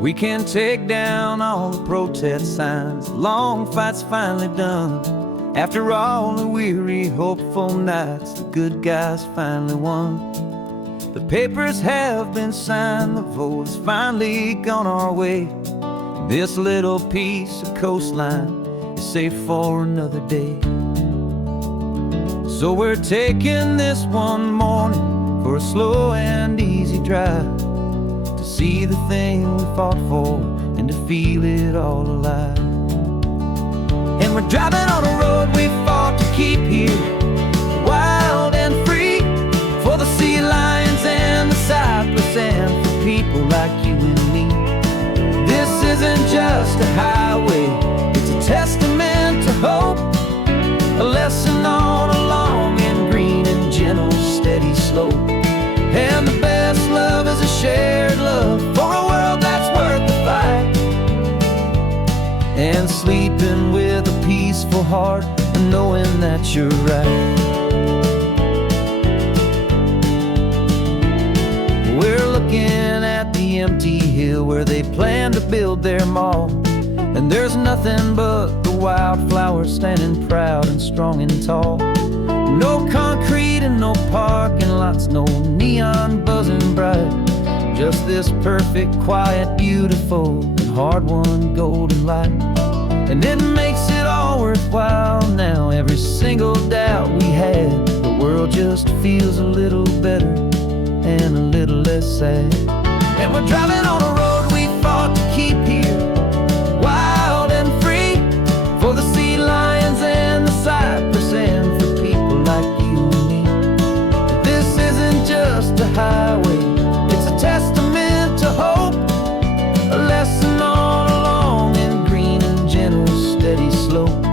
We can take down all the protest signs. The long fight's finally done. After all the weary, hopeful nights, the good guys finally won. The papers have been signed, the vote has finally gone our way. This little piece of coastline is safe for another day. So we're taking this one morning for a slow and easy drive, to see the thing we fought for and to feel it all alive. And we're driving on a road we fought to keep here, wild and free, for the sea lions and the cypress and for people like you and me. This isn't just a highway, it's a testament to hope, a lesson on a long and green and gentle steady slope. And the best love is a shared love for a world that's worth the fight, and sleeping with a peaceful heart and knowing that you're right. We're looking at the empty hill where they plan to build their mall, and there's nothing but the wildflowers standing proud and strong and tall. No concrete and no parking lots, no neon buzzing bright, just this perfect, quiet, beautiful, and hard-won golden light. And it makes it all worthwhile now. Every single doubt we had, the world just feels a little better and a little less sad. And we're driving on a road we fought to keep here, wild and free, for the sea lions and the cypress and for people like you and me. This isn't just a highway, it's a testament to hope, a lesson on a long and green and gentle steady slope.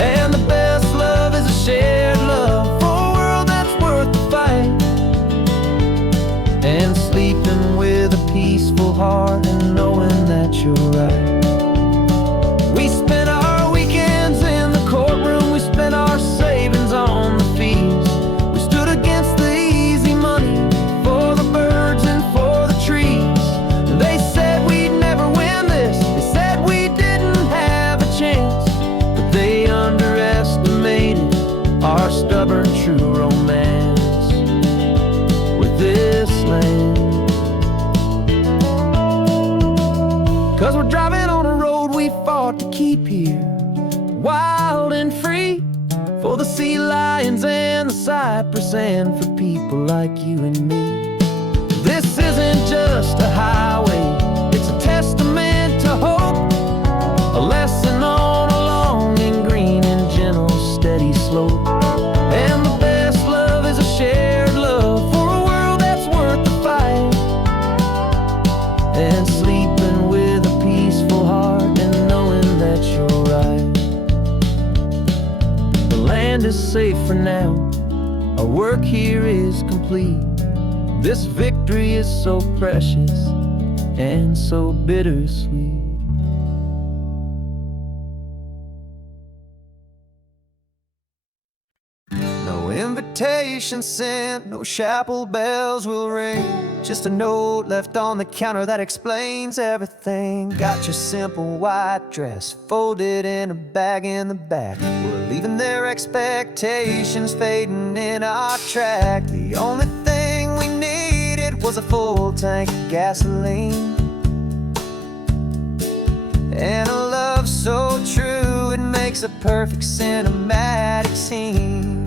And the best love is a shared love for a world that's worth the fight, and sleeping with a peaceful heart and knowing that you're right. We spent our weekends in the courtroom, we spent our savings on the fees. We stood against the easy money for the birds and for the trees. They said we'd never win this, they said we didn't have a chance, but they underestimated our stubborn true romance with this land. 'Cause we're driving on a road we fought to keep here, wild and free, for the sea lions and the cypress and for people like you and me. This isn't just a highway, it's a testament to hope, a lesson on a long and green and gentle steady slope. And the best love is a shared love for a world that's worth the fight, and sleeping with a peaceful heart and knowing that you're right. The land is safe for now, our work here is complete. This victory is so precious and so bittersweet. No invitation sent, no chapel bells will ring, just a note left on the counter that explains everything. Got your simple white dress folded in a bag in the back. We're leaving their expectations fading in our track. The only thing we needed was a full tank of gasoline, and a love so true it makes a perfect cinematic scene.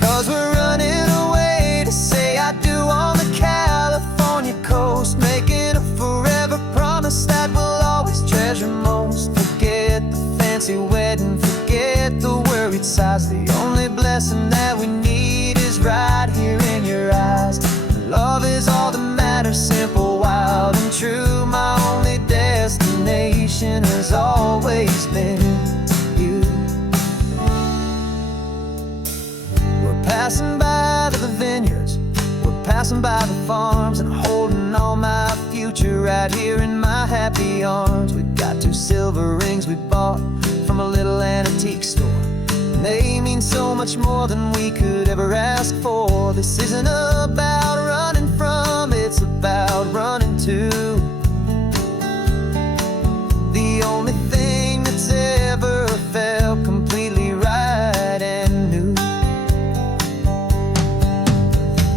'Cause we're running away to say I do on the California coast, making a forever promise that we'll always treasure most. Forget the fancy wedding, forget the worried sighs. The only blessing that we need is right here in your eyes. Love is all that matters, simple, wild and true. My only destination has always been you. We're passing by the vineyards, we're passing by the farms, and holding all my future right here in my happy arms. We've got 2 silver rings we bought from a little antique store, and they mean so much more than we could ever ask for. This isn't about running from it, it's about running to. The only thing that's ever felt completely right and new.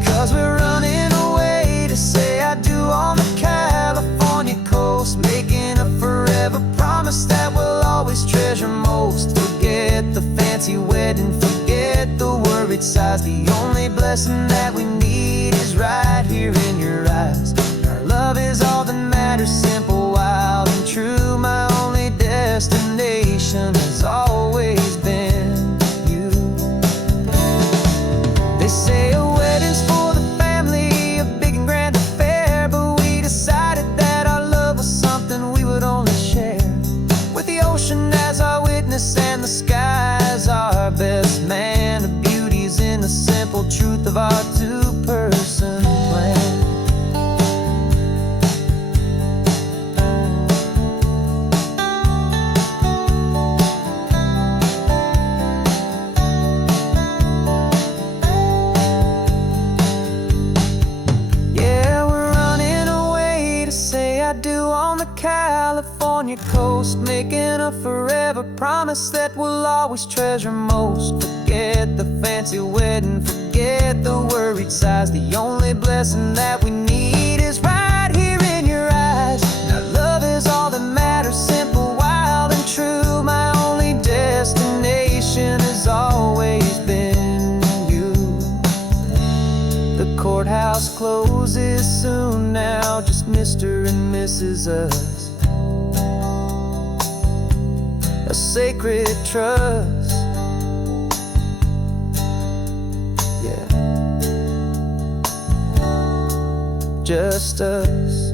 'Cause we're running away to say I do on the California coast, making a forever promise that we'll always treasure most. Forget the fancy wedding, forget the worried sighs. The only blessing that we need is right here in your eyes. Our love is all that matters, simple, wild, and true. My only destination has always been you. They say a wedding's for the family, a big and grand affair, but we decided that our love was something we would only share with the ocean as our witness and the sky as our best man. The beauty's in the simple truth of our two-person plan. Yeah, we're running away to say I do on the California coast, making a forever promise that we'll always treasure most. Forget the fancy wedding, forget the worried sighs. The only blessing that we need is right here in your eyes. Now love is all that matters, simple, wild, and true. My only destination has always been you. The courthouse closes soon now, just Mr. and Mrs. Us, a sacred trust. Yeah, just us.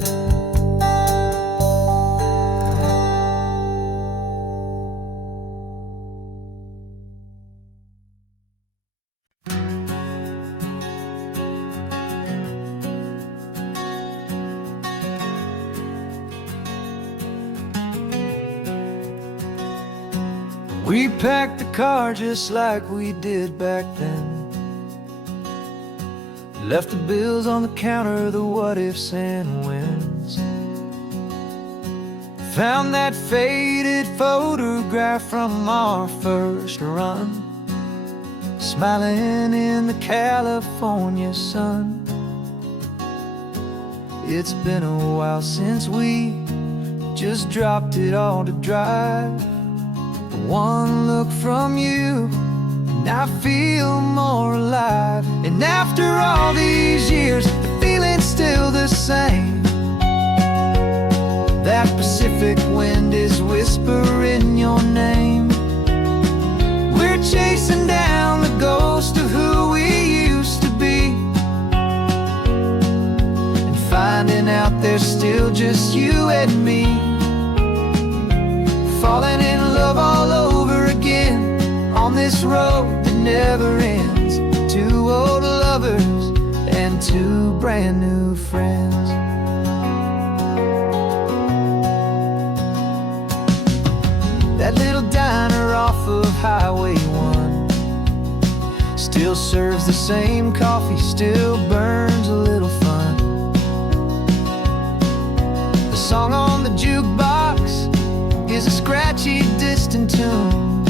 We packed the car just like we did back then. Left the bills on the counter, the what ifs and whens. Found that faded photograph from our first run, smiling in the California sun. It's been a while since we just dropped it all to drive. One look from you and I feel more alive. And after all these years, the feeling's still the same. That Pacific wind is whispering your name. We're chasing down the ghost of who we used to be, and finding out there's still just you and me. Falling in love all over again on this road that never ends. Two old lovers and two brand new friends. That little diner off of Highway 1 still serves the same coffee, still burns a little fun. The song on the jukebox is a scratchy, distant tune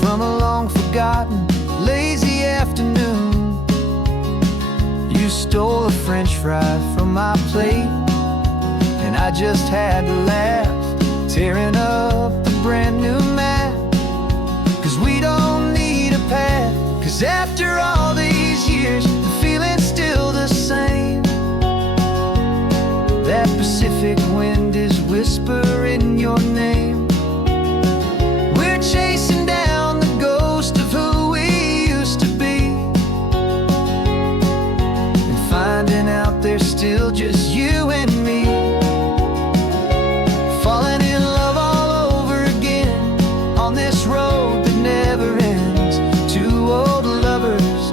from a long-forgotten, lazy afternoon. You stole a French fry from my plate, and I just had to laugh, tearing up the brand new map. 'Cause we don't need a path, 'cause after all these years, the feeling's still the same. That Pacific wind is whispering your name. We're chasing down the ghost of who we used to be, and finding out there's still just you and me. Falling in love all over again on this road that never ends. Two old lovers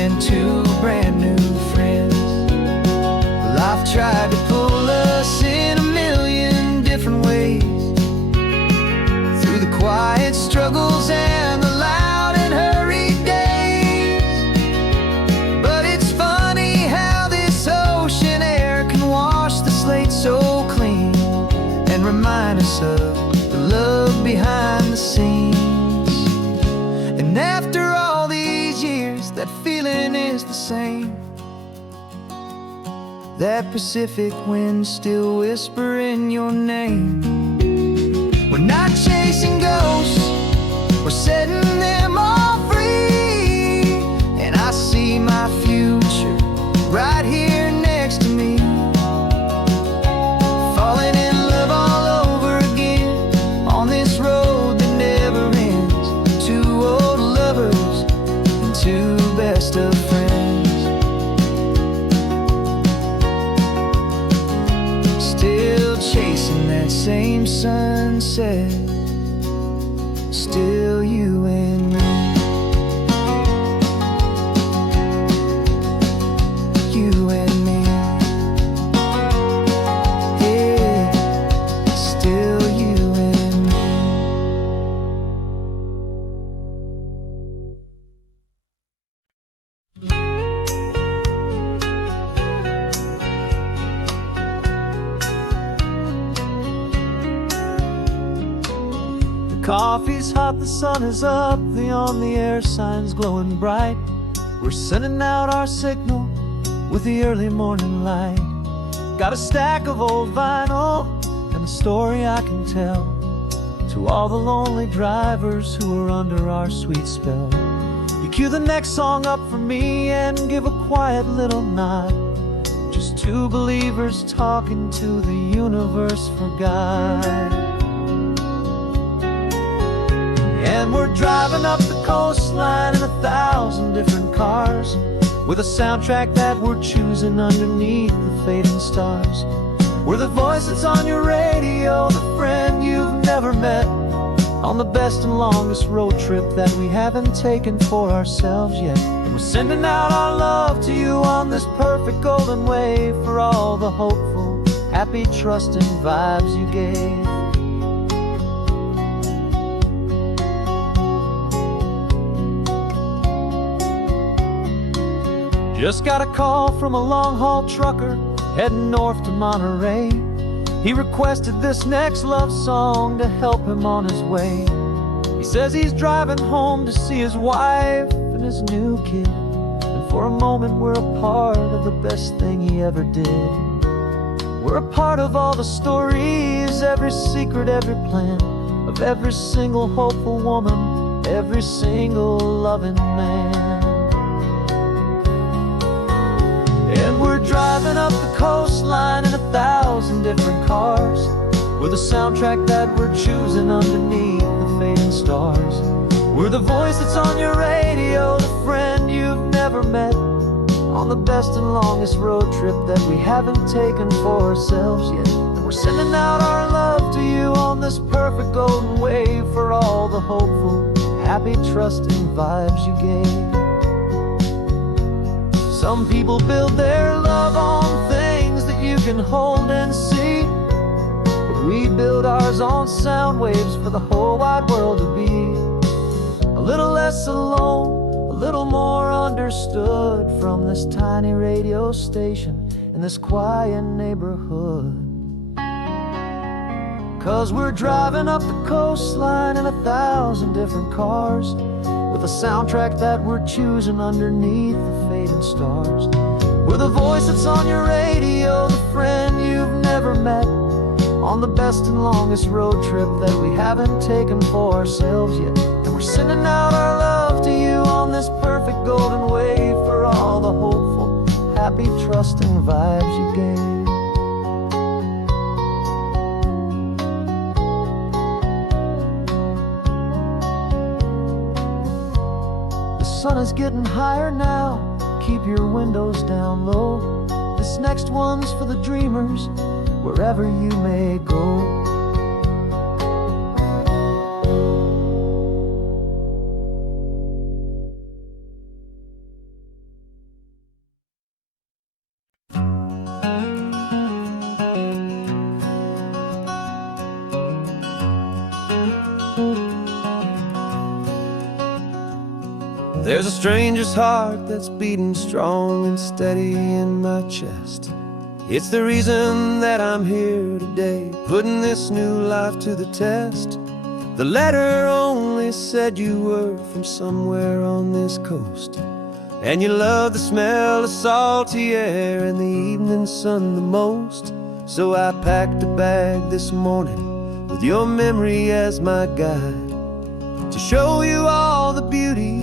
and two brand new friends. Life tried to pull us in a million different ways, through the quiet struggles and the loud and hurried days. But it's funny how this ocean air same. That Pacific wind still whispering your name. We're not chasing ghosts, we're setting them all free. And I see my future right here next to me, falling in love all over again on this road that never ends. Two old lovers and two best of friends, still chasing that same sunset. Still you and me, you and me, yeah, still you and me. Coffee's hot, the sun is up, the on-the-air sign's glowing bright. We're sending out our signal with the early morning light. Got a stack of old vinyl and a story I can tell to all the lonely drivers who are under our sweet spell. You cue the next song up for me and give a quiet little nod. Just two believers talking to the universe for God. And we're driving up the coastline in 1,000 different cars, with a soundtrack that we're choosing underneath the fading stars. We're the voice that's on your radio, the friend you've never met, on the best and longest road trip that we haven't taken for ourselves yet. And we're sending out our love to you on this perfect golden wave, for all the hopeful, happy, trusting vibes you gave. Just got a call from a long-haul trucker heading north to Monterey. He requested this next love song to help him on his way. He says he's driving home to see his wife and his new kid, and for a moment we're a part of the best thing he ever did. We're a part of all the stories, every secret, every plan, of every single hopeful woman, every single loving man. And we're driving up the coastline in 1,000 different cars, with a soundtrack that we're choosing underneath the fading stars. We're the voice that's on your radio, the friend you've never met, on the best and longest road trip that we haven't taken for ourselves yet. And we're sending out our love to you on this perfect golden wave, for all the hopeful, happy, trusting vibes you gave. Some people build their love on things that you can hold and see, but we build ours on sound waves for the whole wide world to be a little less alone, a little more understood, from this tiny radio station in this quiet neighborhood. 'Cause we're driving up the coastline in 1,000 different cars, with a soundtrack that we're choosing underneath the fading stars. We're the voice that's on your radio, the friend you've never met, on the best and longest road trip that we haven't taken for ourselves yet. And we're sending out our love to you on this perfect golden wave, for all the hopeful, happy, trusting vibes you gave. The sun is getting higher now, keep your windows down low. This next one's for the dreamers, wherever you may go. There's a stranger's heart that's beating strong and steady in my chest. It's the reason that I'm here today, putting this new life to the test. The letter only said you were from somewhere on this coast, And you love the smell of salty air and the evening sun the most. So I packed a bag this morning with your memory as my guide, to show you all the beauty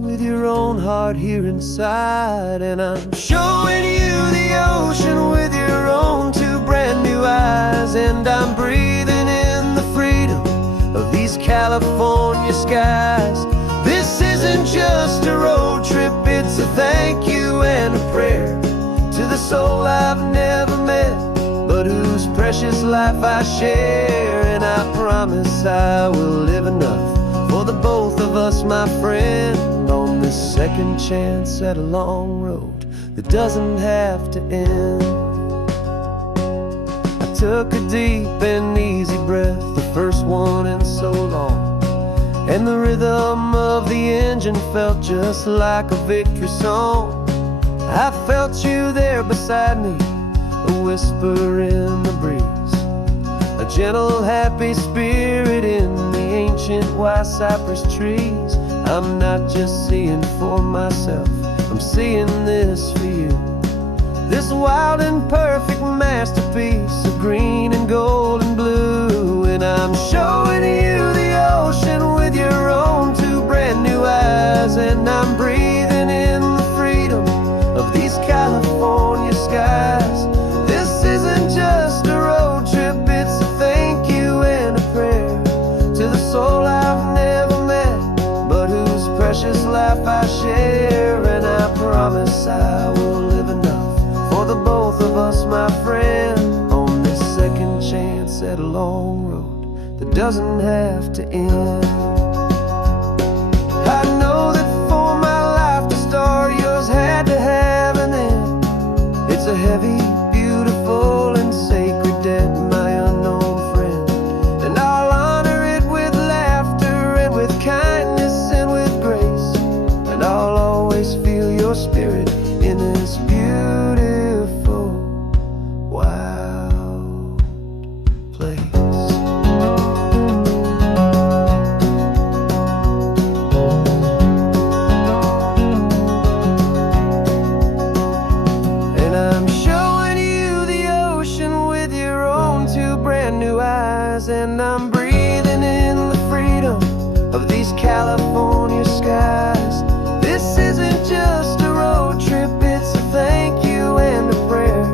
with your own heart here inside. And I'm showing you the ocean with your own two brand new eyes. And I'm breathing in the freedom of these California skies. This isn't just a road trip, it's a thank you and a prayer to the soul I've never met, but whose precious life I share. And I promise I will live enough for the both of us, my friend, on this second chance at a long road that doesn't have to end. I took a deep and easy breath, the first one in so long, and the rhythm of the engine felt just like a victory song. I felt you there beside me, a whisper in the breeze, a gentle happy spirit in the ancient white cypress trees. I'm not just seeing for myself, I'm seeing this for you, this wild and perfect masterpiece of green and gold and blue. And I'm showing you the ocean with your own two brand new eyes. And I'm breathing in the freedom of these California skies. This isn't just a road trip, it's a thank you and a prayer to the soul I've never met, but whose precious life I share. And I promise I will live enough for the both of us, my friend, on this second chance at a long road that doesn't have to end. I know that for my life to start, yours had to have an end. It's a heavy, beautiful, and sacred debt, my unknown friend, and I'll honor it with laughter and with kindness and with grace. And I'll always feel your spirit in this beautiful, wild place. And I'm showing you the ocean with your own two brand new eyes. And I'm breathing in the freedom of these California skies. This isn't just a road trip, it's a thank you and a prayer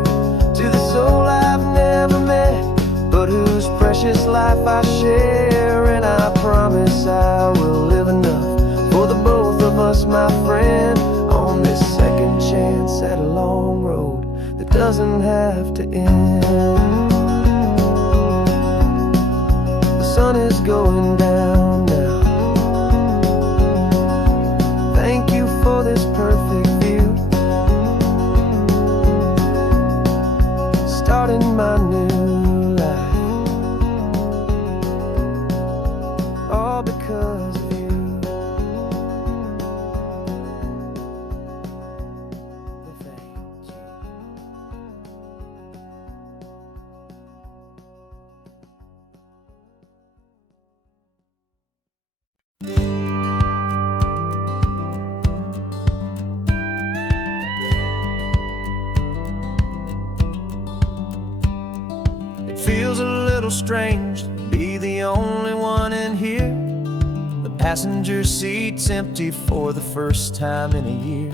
to the soul I've never met, but whose precious life I share. And I promise I will live enough for the both of us, my friend, on this second chance at a long road that doesn't have to end. The sun is going down now. Thank you for this perfect view, starting my new life, all because of you. Thank you. It feels a little strange to be the only one in here. The passenger seat's empty for the first time in a year.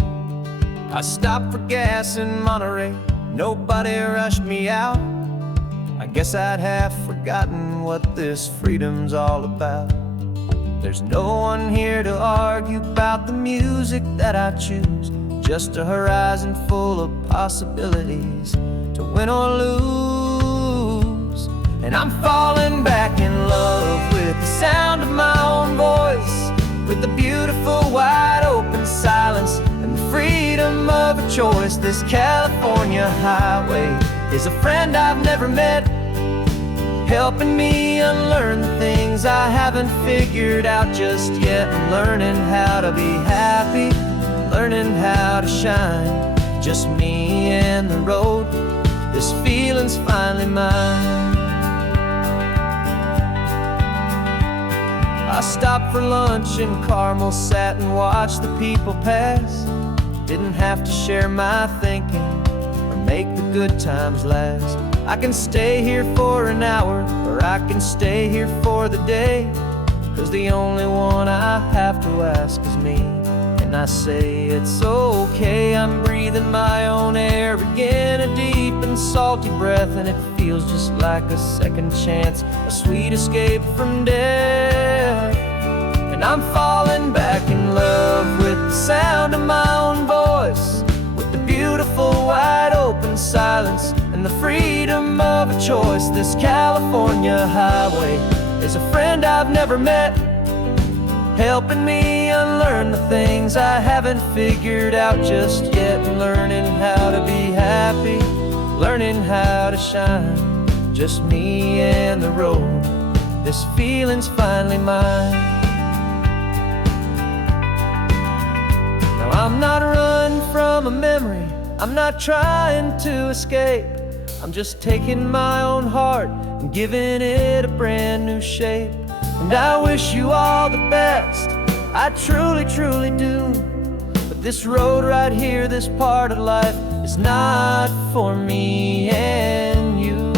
I stopped for gas in Monterey, nobody rushed me out. I guess I'd half forgotten what this freedom's all about. There's no one here to argue about the music that I choose, just a horizon full of possibilities to win or lose. And I'm falling back in love with the sound of my own voice, with the beautiful wide open silence and the freedom of a choice. This California highway is a friend I've never met, helping me unlearn the things I haven't figured out just yet. I'm learning how to be happy, learning how to shine, just me and the road. This feeling's finally mine. I stopped for lunch in Carmel, sat and watched the people pass. Didn't have to share my thinking or make the good times last. I can stay here for an hour, or I can stay here for the day, 'cause the only one I have to ask is me. And I say it's okay, I'm breathing my own air again, a deep and salty breath, and it feels just like a second chance, a sweet escape from death. And I'm falling back in love with the sound of my own voice, with the beautiful wide open silence and the freedom of a choice. This California highway is a friend I've never met, helping me unlearn the things I haven't figured out just yet, and learning how to be happy, learning how to shine, just me and the road. This feeling's finally mine. Now I'm not running from a memory, I'm not trying to escape, I'm just taking my own heart and giving it a brand new shape. And I wish you all the best, I truly, truly do. But this road right here, this part of life, is not for me and you.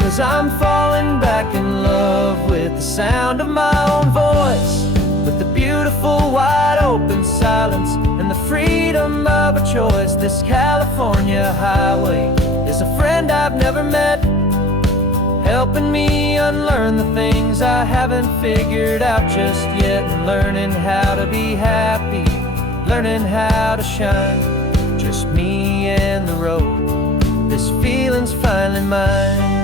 Cause I'm falling back in love with the sound of my own voice, with the beautiful wide open silence and the freedom of a choice. This California highway is a friend I've never met, helping me unlearn the things I haven't figured out just yet, and learning how to be happy, learning how to shine, just me and the road. This feeling's finally mine.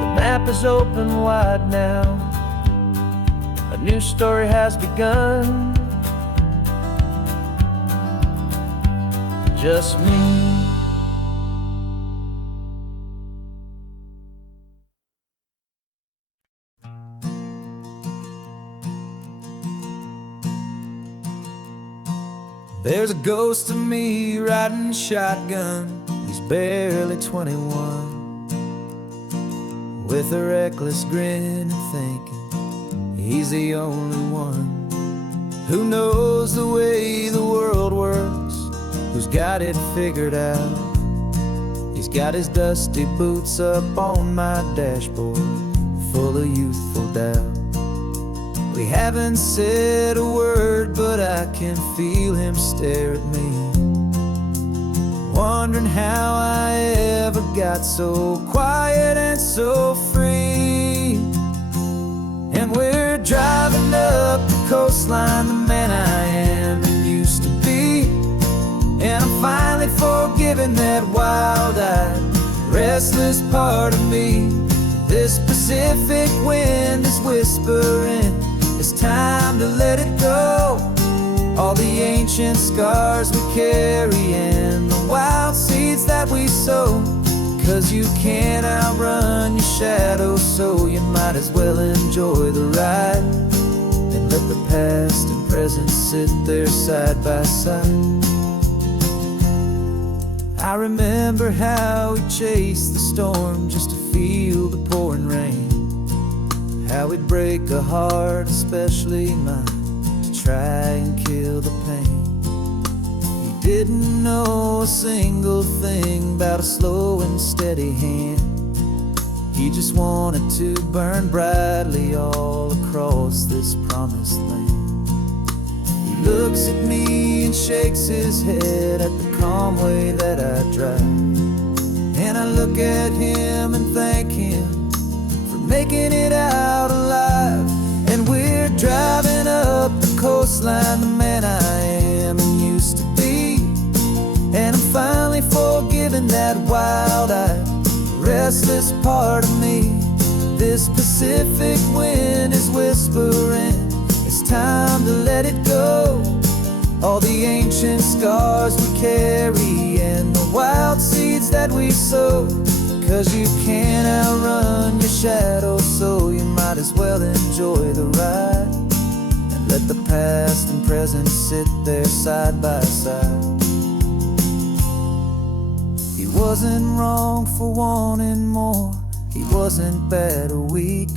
The map is open wide now, a new story has begun, just me. There's a ghost of me riding shotgun, he's barely 21, with a reckless grin and thinking he's the only one who knows the way the world works, who's got it figured out. He's got his dusty boots up on my dashboard, full of youthful doubt. We haven't said a word, but I can feel him stare at me, wondering how I ever got so quiet and so free. And we're driving up the coastline, the man I am and used to be, and I'm finally forgiving that wild-eyed, restless part of me. This Pacific wind is whispering, it's time to let it go. All the ancient scars we carry and the wild seeds that we sow. 'Cause you can't outrun your shadow, so you might as well enjoy the ride, and let the past and present sit there side by side. I remember how we chased the storm just to feel the pouring rain, how we'd break a heart, especially mine, to try and kill the pain. He didn't know a single thing about a slow and steady hand. He just wanted to burn brightly all across this promised land. He looks at me and shakes his head at the calm way that I drive, and I look at him and thank him for making it out alive. And we're driving up the coastline, the man I am and used to be, and I'm finally forgiving that wild-eyed, restless part of me. This Pacific wind is whispering, it's time to let it go. All the ancient scars we carry and the wild seeds that we sow. 'Cause you can't outrun your shadow, so you might as well enjoy the ride, and let the past and present sit there side by side. He wasn't wrong for wanting more, he wasn't bad or weak.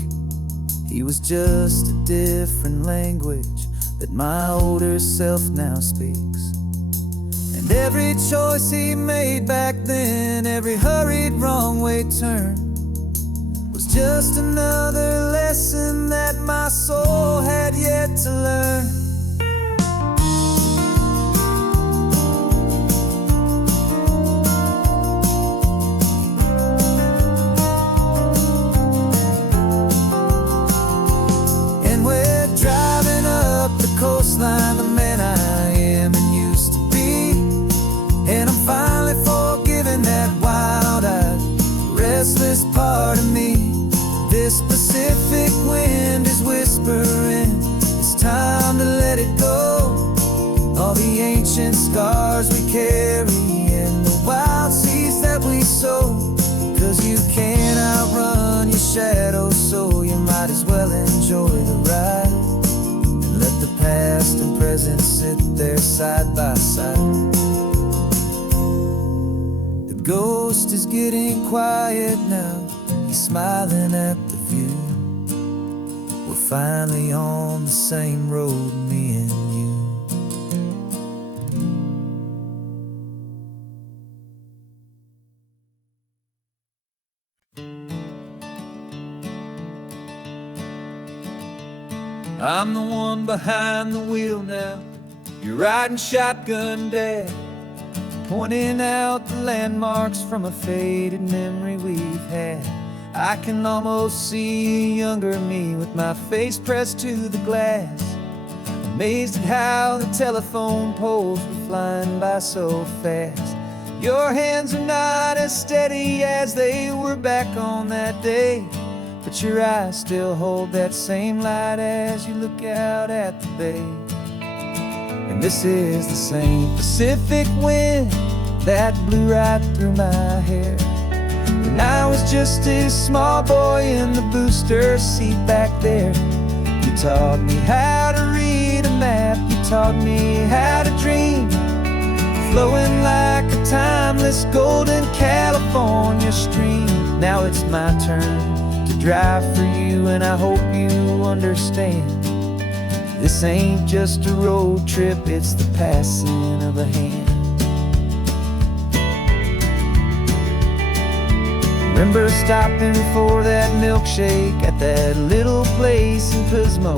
He was just a different language that my older self now speaks. And every choice he made back then, every hurried wrong way turn, was just another lesson that my soul had yet to learn. And we're driving up the coastline, the man I am and used to be. And I'm finally forgiving that wild-eyed, restless part of me. This Pacific wind is whispering, it's time to let it go. All the ancient scars we carry and the wild seeds that we sow. 'Cause you can't outrun your shadow, so you might as well enjoy the ride. And let the past and present sit there side by side. The ghost is getting quiet now, he's smiling at the view. We're finally on the same road, me and you. I'm the one behind the wheel now, you're riding shotgun, Dad, pointing out the landmarks from a faded memory we've had. I can almost see a younger me with my face pressed to the glass, amazed at how the telephone poles were flying by so fast. Your hands are not as steady as they were back on that day, but your eyes still hold that same light as you look out at the bay. And this is the same Pacific wind that blew right through my hair when I was just a small boy in the booster seat back there. You taught me how to read a map, you taught me how to dream, flowing like a timeless golden California stream. Now it's my turn to drive for you, and I hope you understand. This ain't just a road trip, it's the passing of a hand. Remember stopping for that milkshake at that little place in Pismo?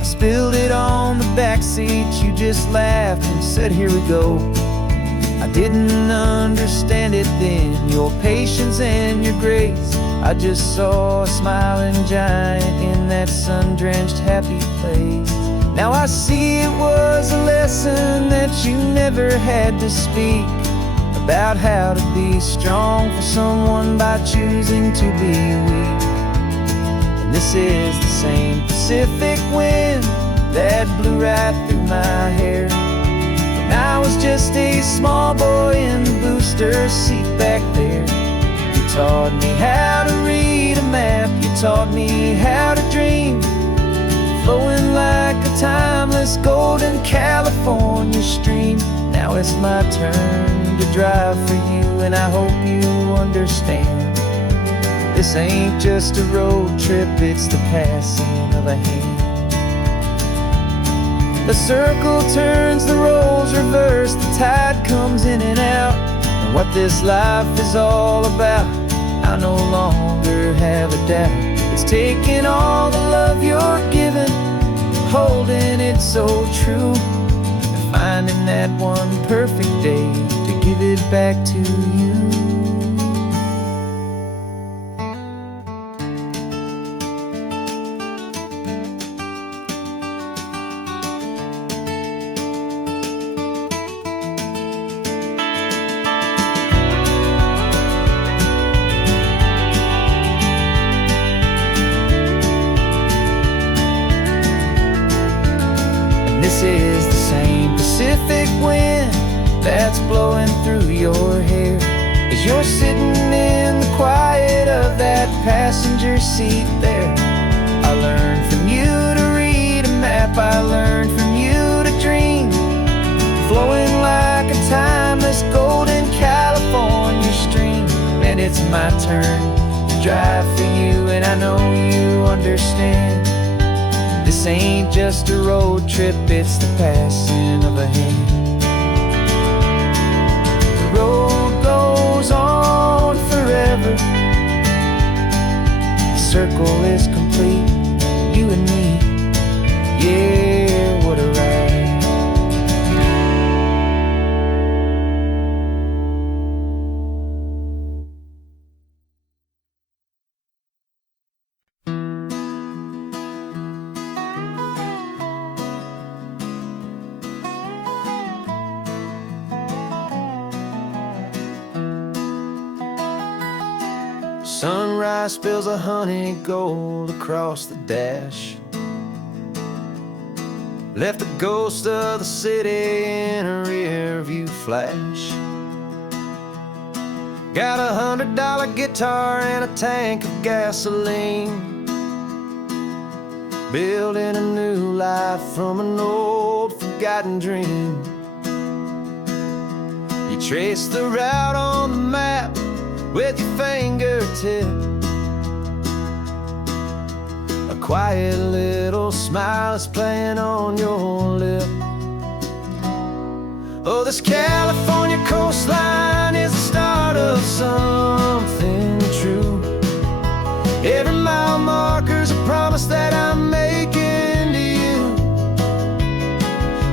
I spilled it on the back seat, you just laughed and said, here we go. I didn't understand it then, your patience and your grace. I just saw a smiling giant in that sun-drenched happy place. Now I see it was a lesson that you never had to speak, about how to be strong for someone by choosing to be weak. And this is the same Pacific wind that blew right through my hair when I was just a small boy in the booster seat back there. You taught me how to read a map, you taught me how to dream, flowing like a timeless golden California stream. Now it's my turn to drive for you, and I hope you understand. This ain't just a road trip, it's the passing of a hand. The circle turns, the roles reverse, the tide comes in and out. And what this life is all about, I no longer have a doubt. It's taking all the love you're giving, holding it so true, and finding that one perfect day to give it back to you. This is the same Pacific wind that's blowing through your hair as you're sitting in the quiet of that passenger seat there. I learned from you to read a map, I learned my turn to drive for you, and I know you understand. This ain't just a road trip, it's the passing of a hand. The road goes on forever. The circle is complete, you and me. Yeah, what a ride. Sunrise spills a honey gold across the dash. Left the ghost of the city in a rear view flash. Got $100 guitar and a tank of gasoline. Building a new life from an old forgotten dream. You trace the route on the map with your fingertip. A quiet little smile is playing on your lip. Oh, this California coastline is the start of something true. Every mile marker's a promise that I'm making to you.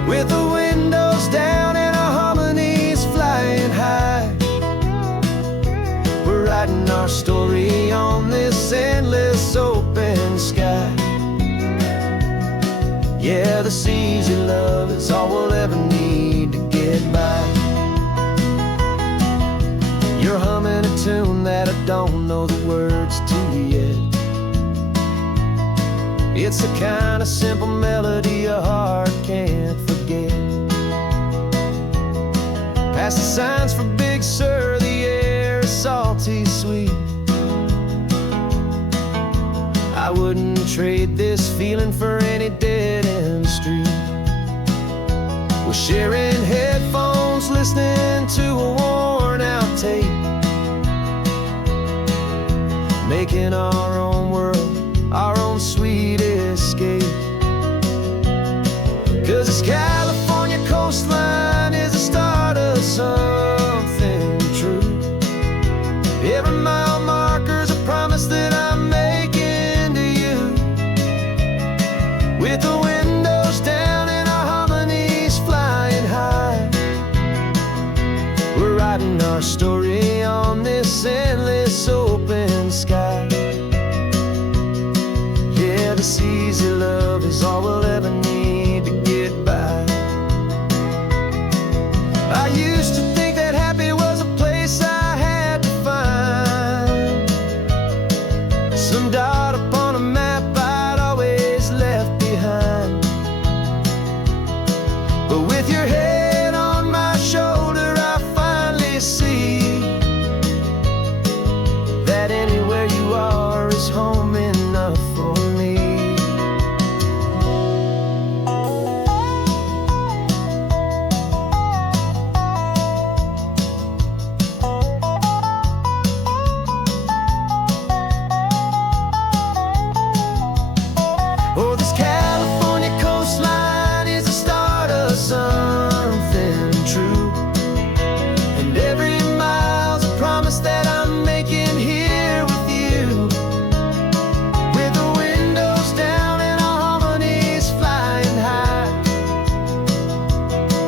With the windows down and our harmonies flying high, we're writing our story on this endless open sky. Yeah, this easy love is all we'll ever need to get by. You're humming a tune that I don't know the words to yet. It's the kind of simple melody a heart can't forget. Past the signs for Big Sur, the air is salty sweet. I wouldn't trade this feeling for any dead-end street. We're sharing headphones, listening to a worn-out tape, making our own world, our own sweet escape. 'Cause this California coastline is the start of something true. Every mile marker's a promise that I'm making to you. With the windows down and our harmonies flying high, we're writing our story on this endless open sky. Yeah, this easy love is all we'll ever need to get by. I used to think that happy was a place I had to find, some dot upon a map I'd always left behind. But with your head on my shoulder, I finally see that anywhere you are is home enough for me. Oh, this California coastline is the start of something true. And every mile's a promise that I'm making here with you. With the windows down and our harmonies flying high,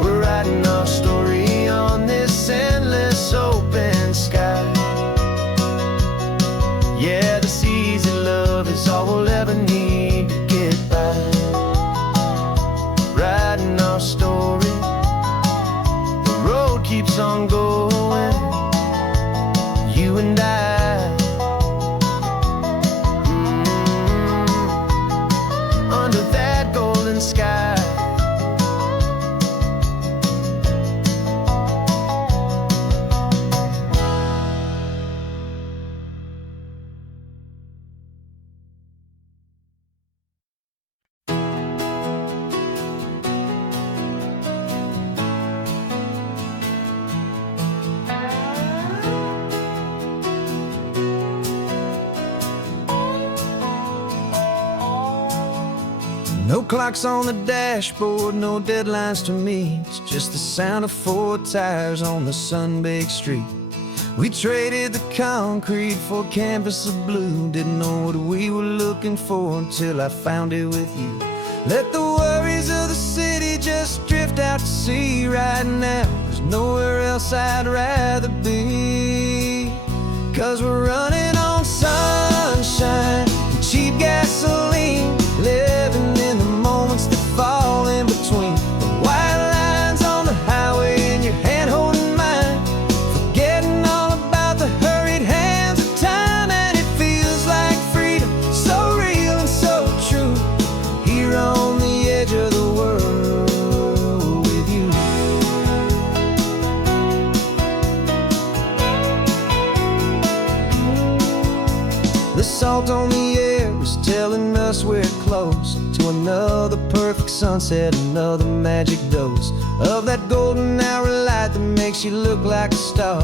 we're writing our story on this endless open sky. Yeah, this easy love is all we'll ever need to get by. Writing our story, the road keeps on going, you and I. Under that golden sky. No clocks on the dashboard, no deadlines to meet. It's just the sound of 4 tires on the sun-baked street. We traded the concrete for a canvas of blue. Didn't know what we were looking for until I found it with you. Let the worries of the city just drift out to sea. Right now, there's nowhere else I'd rather be. 'Cause we're running on sunshine and cheap gasoline, living in the moments that fall in between. The white lines on the highway and your hand holding mine, forgetting all about the hurried hands of time. And it feels like freedom, so real and so true, here on the edge of the world with you. The salt on the air is telling us we're close to another perfect sunset, another magic dose of that golden hour light that makes you look like a star,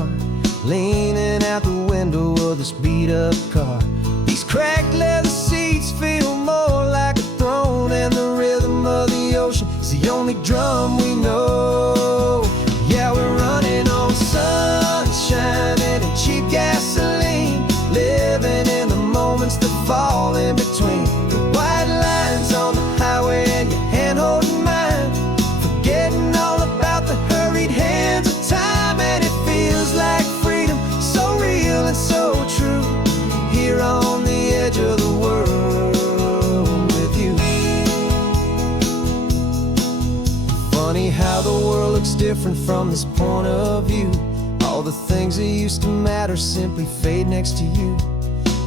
leaning out the window of this beat-up car. These cracked leather seats feel more like a throne, and the rhythm of the ocean is the only drum we know. Yeah, we're running on sunshine and a cheap gasoline, living in the moments that fall in between. The white lines on the highway and your hand holding mine, forgetting all about the hurried hands of time. And it feels like freedom, so real and so true, here on the edge of the world with you. Funny how the world looks different from this point of view. All the things that used to matter simply fade next to you.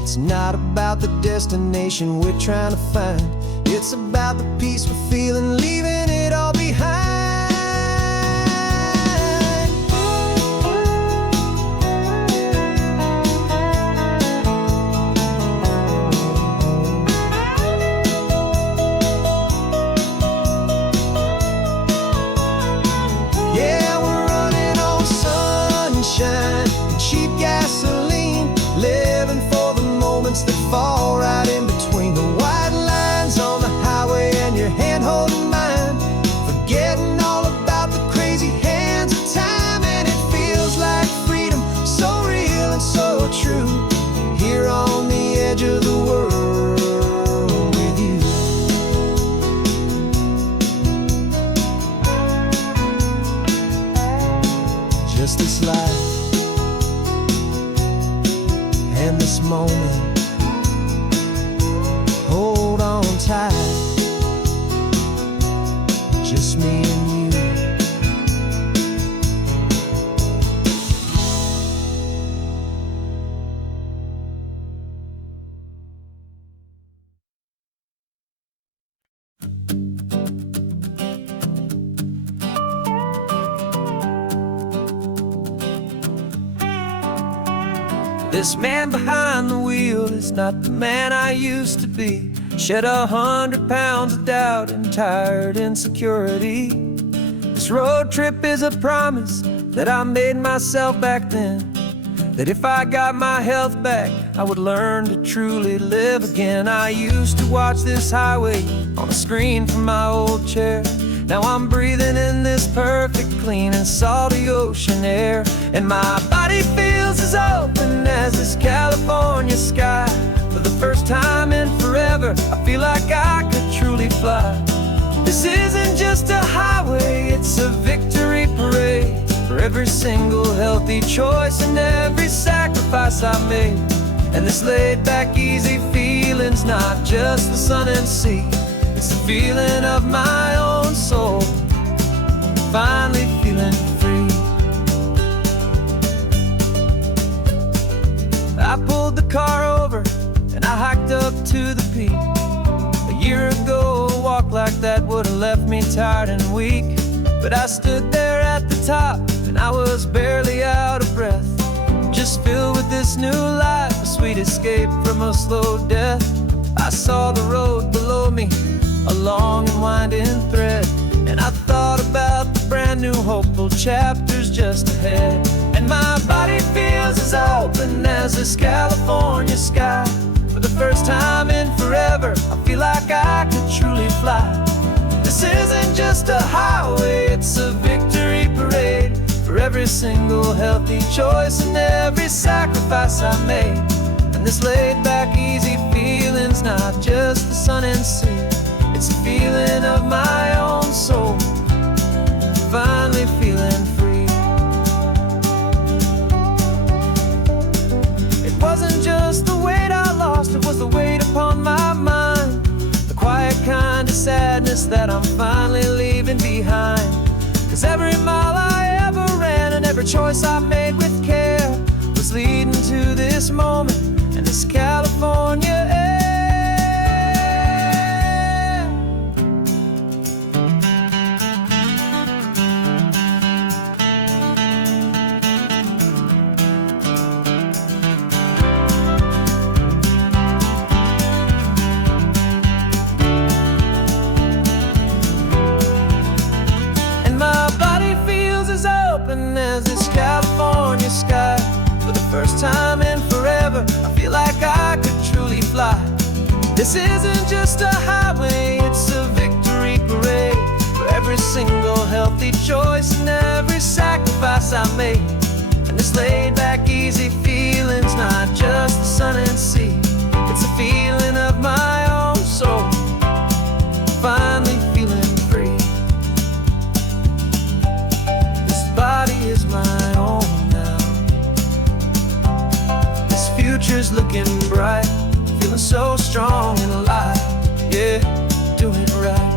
It's not about the destination we're trying to find, it's about the peace we're feeling, leaving it all behind. Yeah, we're running on sunshine and cheap gasoline, living for the moments that fall right in between. The white lines on the highway and your hand holding mine, forgetting all about the crazy hands of time. And it feels like freedom, so real and so true, here on the edge of the world with you. Just this life and this moment, hold on tight, just me and you. This man behind the wheel is not the man I used to be. Shed 100 pounds of doubt and tired insecurity. This road trip is a promise that I made myself back then, that if I got my health back, I would learn to truly live again. I used to watch this highway on a screen from my old chair. Now I'm breathing in this perfect, clean and salty ocean air, and my body feels as open as this California sky. For the first time in forever, I feel like I could truly fly. This isn't just a highway, it's a victory parade for every single healthy choice and every sacrifice I made. And this laid back, easy feeling's not just the sun and sea, it's the feeling of my own soul, finally feeling free. I pulled the car over and I hiked up to the peak. A year ago, a walk like that would have left me tired and weak. But I stood there at the top and I was barely out of breath, just filled with this new life, a sweet escape from a slow death. I saw the road below me, a long and winding thread, and I thought about the brand new hopeful chapters just ahead. And my body feels as open as this California sky. For the first time in forever, I feel like I could truly fly. This isn't just a highway, it's a victory parade for every single healthy choice and every sacrifice I made. And this laid back, easy feeling's not just the sun and sea, it's a feeling of my own soul, finally feeling free. It wasn't just the weight I lost, it was the weight upon my mind, the quiet kind of sadness that I'm finally leaving behind. 'Cause every mile I ever ran and every choice I made with care was leading to this moment and this California air. As this California sky, for the first time in forever, I feel like I could truly fly. This isn't just a highway, it's a victory parade for every single healthy choice and every sacrifice I made. And this laid back, easy feeling's not just the sun and sea, it's a feeling of my own soul, finally feeling free. Body is my own now. This future's looking bright, feeling so strong and alive. Yeah, doing it right.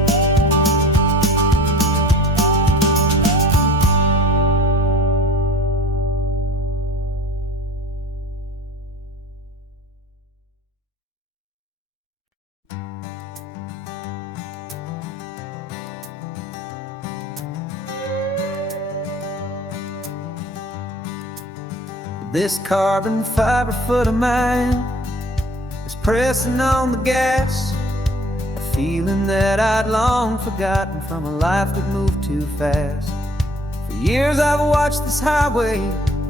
This carbon fiber foot of mine is pressing on the gas, a feeling that I'd long forgotten from a life that moved too fast. For years I've watched this highway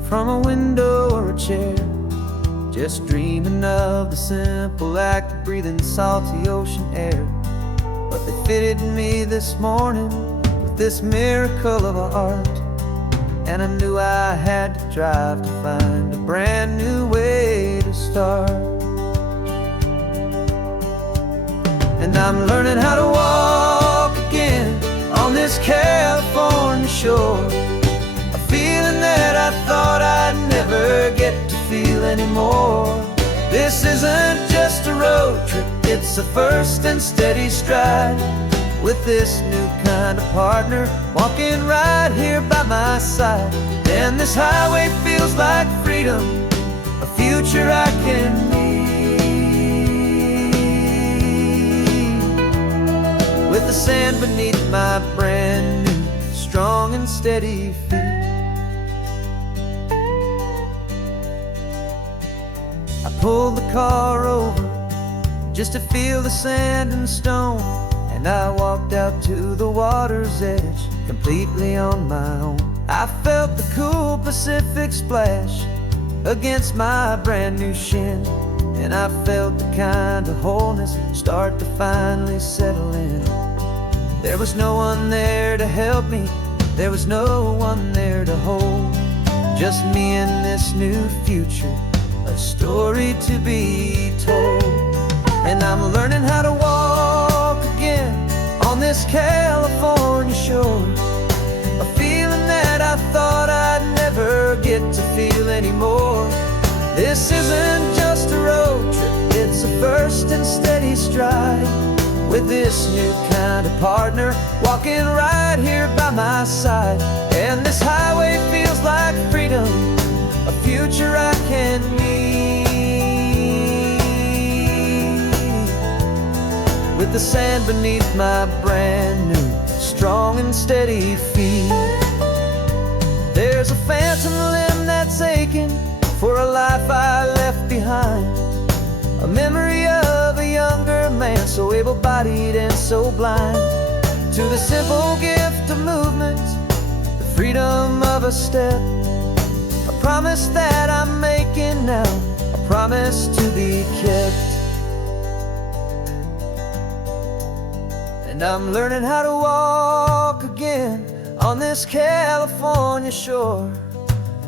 from a window or a chair, just dreaming of the simple act of breathing salty ocean air. But they fitted me this morning with this miracle of art, and I knew I had to drive to find a brand new way to start. And I'm learning how to walk again on this California shore, a feeling that I thought I'd never get to feel anymore. This isn't just a road trip, it's a first and steady stride, with this new kind of partner walking right here by my side. And this highway feels like freedom, a future I can need, with the sand beneath my brand new strong and steady feet. I pulled the car over just to feel the sand and stone, and I walked out to the water's edge, completely on my own. I felt the cool Pacific splash against my brand new shin, and I felt the kind of wholeness start to finally settle in. There was no one there to help me, there was no one there to hold, just me and this new future, a story to be told. And I'm learning how to walk again on this California shore, a feeling that I thought I'd never get to feel anymore. This isn't just a road trip, it's a first and steady stride, with this new kind of partner walking right here by my side. And this highway feels like freedom, a future I can need, with the sand beneath my brand new strong and steady feet. There's a phantom limb that's aching for a life I left behind, a memory of a younger man so able-bodied and so blind, to the simple gift of movement, the freedom of a step, a promise that I'm making now, a promise to be kept. And I'm learning how to walk again on this California shore,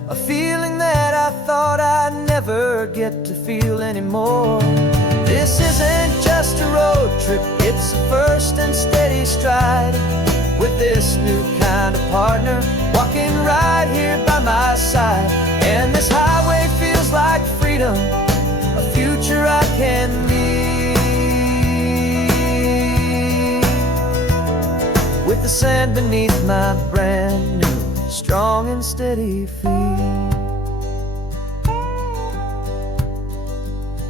a feeling that I thought I'd never get to feel anymore. This isn't just a road trip, it's a first and steady stride, with this new kind of partner walking right here by my side. And this highway feels like freedom, a future I can meet, with the sand beneath my brand new, strong and steady feet.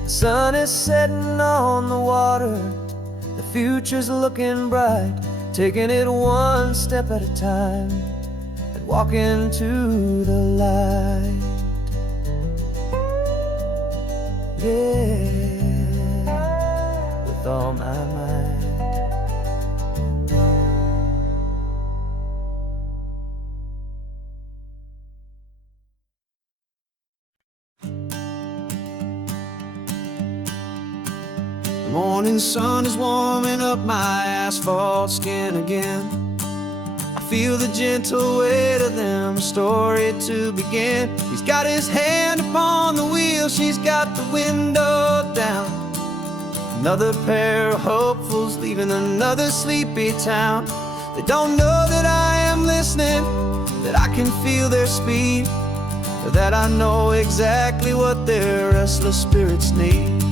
The sun is setting on the water, the future's looking bright, taking it one step at a time and walking to the light. Yeah, with all my might. The morning sun is warming up my asphalt skin again. I feel the gentle weight of them, a story to begin. He's got his hand upon the wheel, she's got the window down. Another pair of hopefuls leaving another sleepy town. They don't know that I am listening, that I can feel their speed, or that I know exactly what their restless spirits need.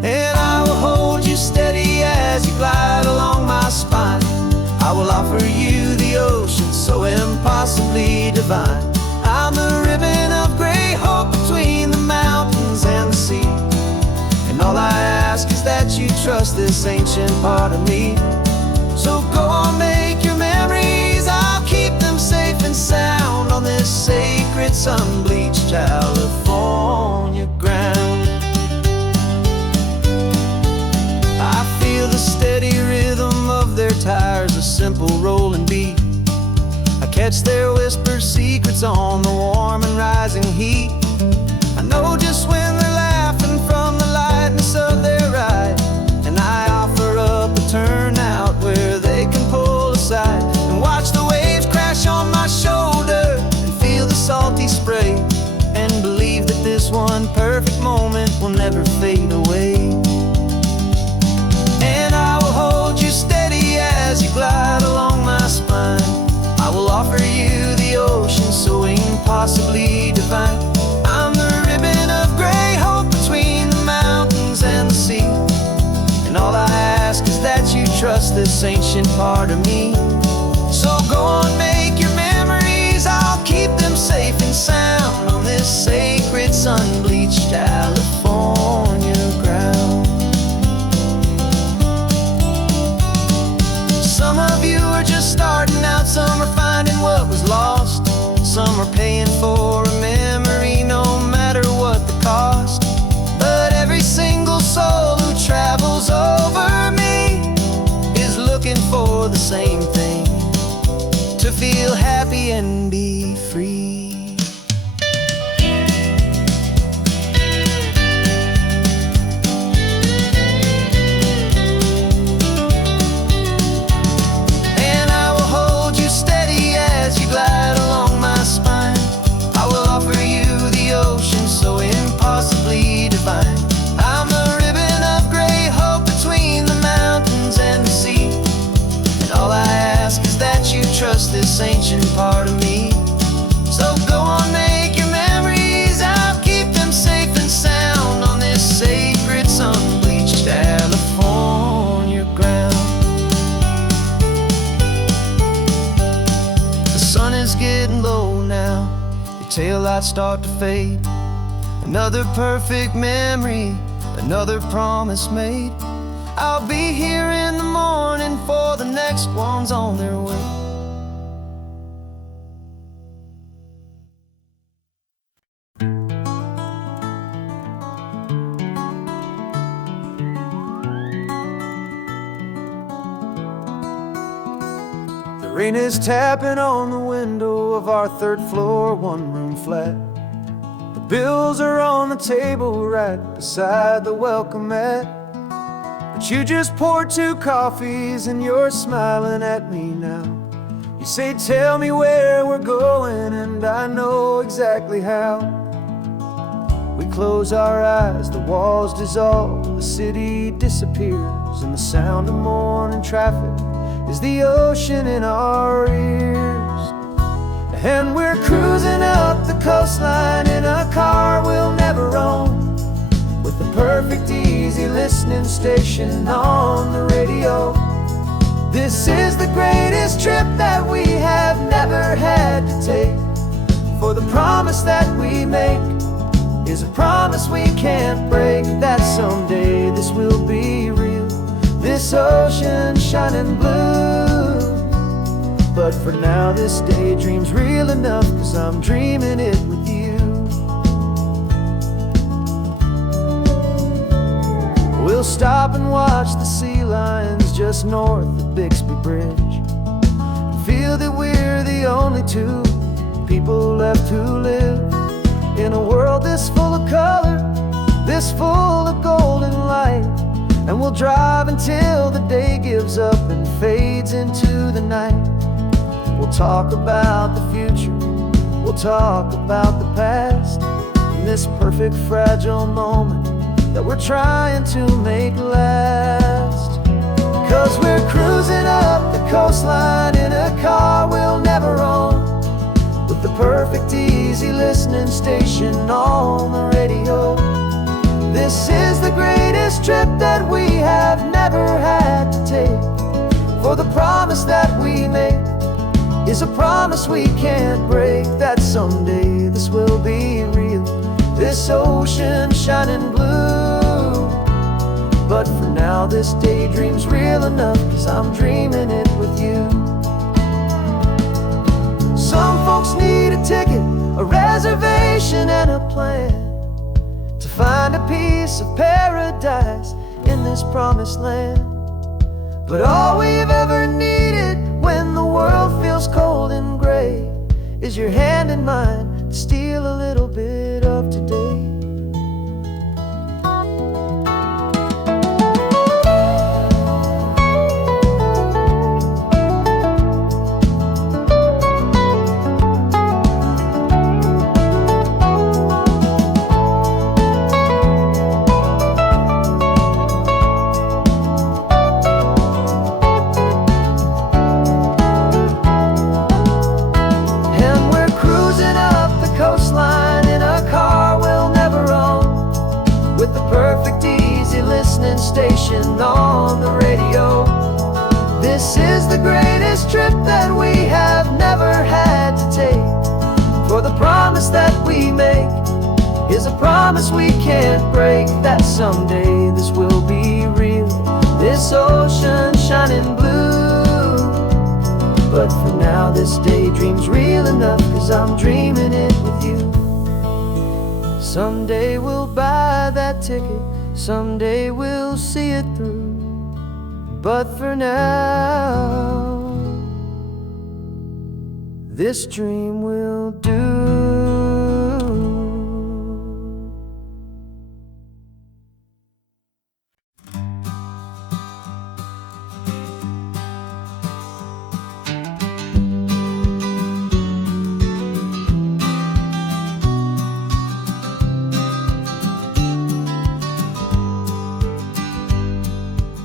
And I will hold you steady as you glide along my spine. I will offer you the ocean so impossibly divine. I'm the ribbon of gray hope between the mountains and the sea. And all I ask is that you trust this ancient part of me. So go on, make your memories, I'll keep them safe and sound on this sacred sun-bleached California ground. I feel the steady rhythm of their tires, a simple rolling beat. I catch their whispered secrets on the warm and rising heat. I know just when they're laughing from the lightness of their ride, and I offer up a turnout where they can pull aside and watch the waves crash on my shoulder and feel the salty spray, and believe that this one perfect moment will never fade away. And I will hold you steady as you glide along my spine. I will offer you the ocean so impossibly divine. I'm the ribbon of gray hope between the mountains and the sea. And all I ask is that you trust this ancient part of me. So go on, make your memories, I'll keep them safe and sound on this sacred sun-bleached California ground. Some of you are just starting out, some are finding what was lost, some are paying for a memory no matter what the cost. But every single soul who travels over me is looking for the same thing, to feel happy and be free. Glide along my spine. I will offer you the ocean so impossibly divine. I'm the ribbon of gray hope between the mountains and the sea. And all I ask is that you trust this ancient part of me. So go on, make your memories, I'll keep them safe and sound on this sacred sun-bleached California ground. The sun is getting low now, your taillights start to fade. Another perfect memory, another promise made. I'll be here in the morning for the next ones on their way. The rain is tapping on the window of our third floor, one-room flat. The bills are on the table right beside the welcome mat. But you just poured 2 coffees and you're smiling at me now. You say, tell me where we're going, and I know exactly how. We close our eyes, the walls dissolve, the city disappears, and the sound of morning traffic is the ocean in our ears. And we're cruising up the coastline in a car we'll never own, with the perfect easy listening station on the radio. This is the greatest trip that we have never had to take, for the promise that we make is a promise we can't break, that someday this will be real, this ocean shining blue. But for now this daydream's real enough, 'cause I'm dreaming it with you. We'll stop and watch the sea lions just north of Bixby Bridge, and feel that we're the only 2 people left who live in a world this full of color, this full of golden light. And we'll drive until the day gives up and fades into the night. We'll talk about the future, we'll talk about the past, in this perfect fragile moment that we're trying to make last. 'Cause we're cruising up the coastline in a car we'll never own, with the perfect easy listening station on the radio. This is the greatest trip that we have never had to take, for the promise that we make is a promise we can't break, that someday this will be real, this ocean shining blue. But for now this daydream's real enough, 'cause I'm dreaming it with you. Some folks need a ticket, a reservation and a plan, to find a piece of paradise in this promised land. But all we've ever needed when the world feels cold and gray is your hand in mine to steal a little bit of today. Station on the radio. This is the greatest trip that we have never had to take, for the promise that we make is a promise we can't break, that someday this will be real, this ocean shining blue. But for now this daydream's real enough, 'cause I'm dreaming it with you. Someday we'll buy that ticket, someday we'll see it through, but for now this dream will do.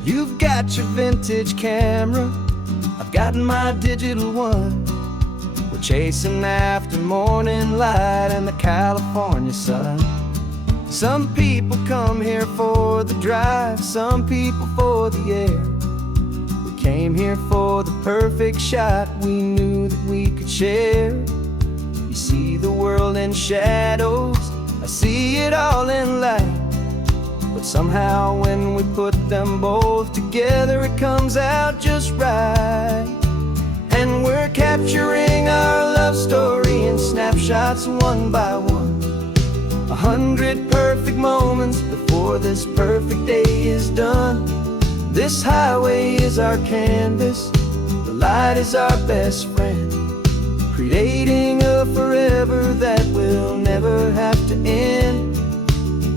You've got your vintage camera, I've got my digital one. We're chasing after morning light and the California sun. Some people come here for the drive, some people for the air. We came here for the perfect shot we knew that we could share. You see the world in shadows, I see it all in light. But somehow when we put them both together, it comes out just right. And we're capturing our love story in snapshots one by one. 100 perfect moments before this perfect day is done. This highway is our canvas, the light is our best friend, creating a forever that will never have to end.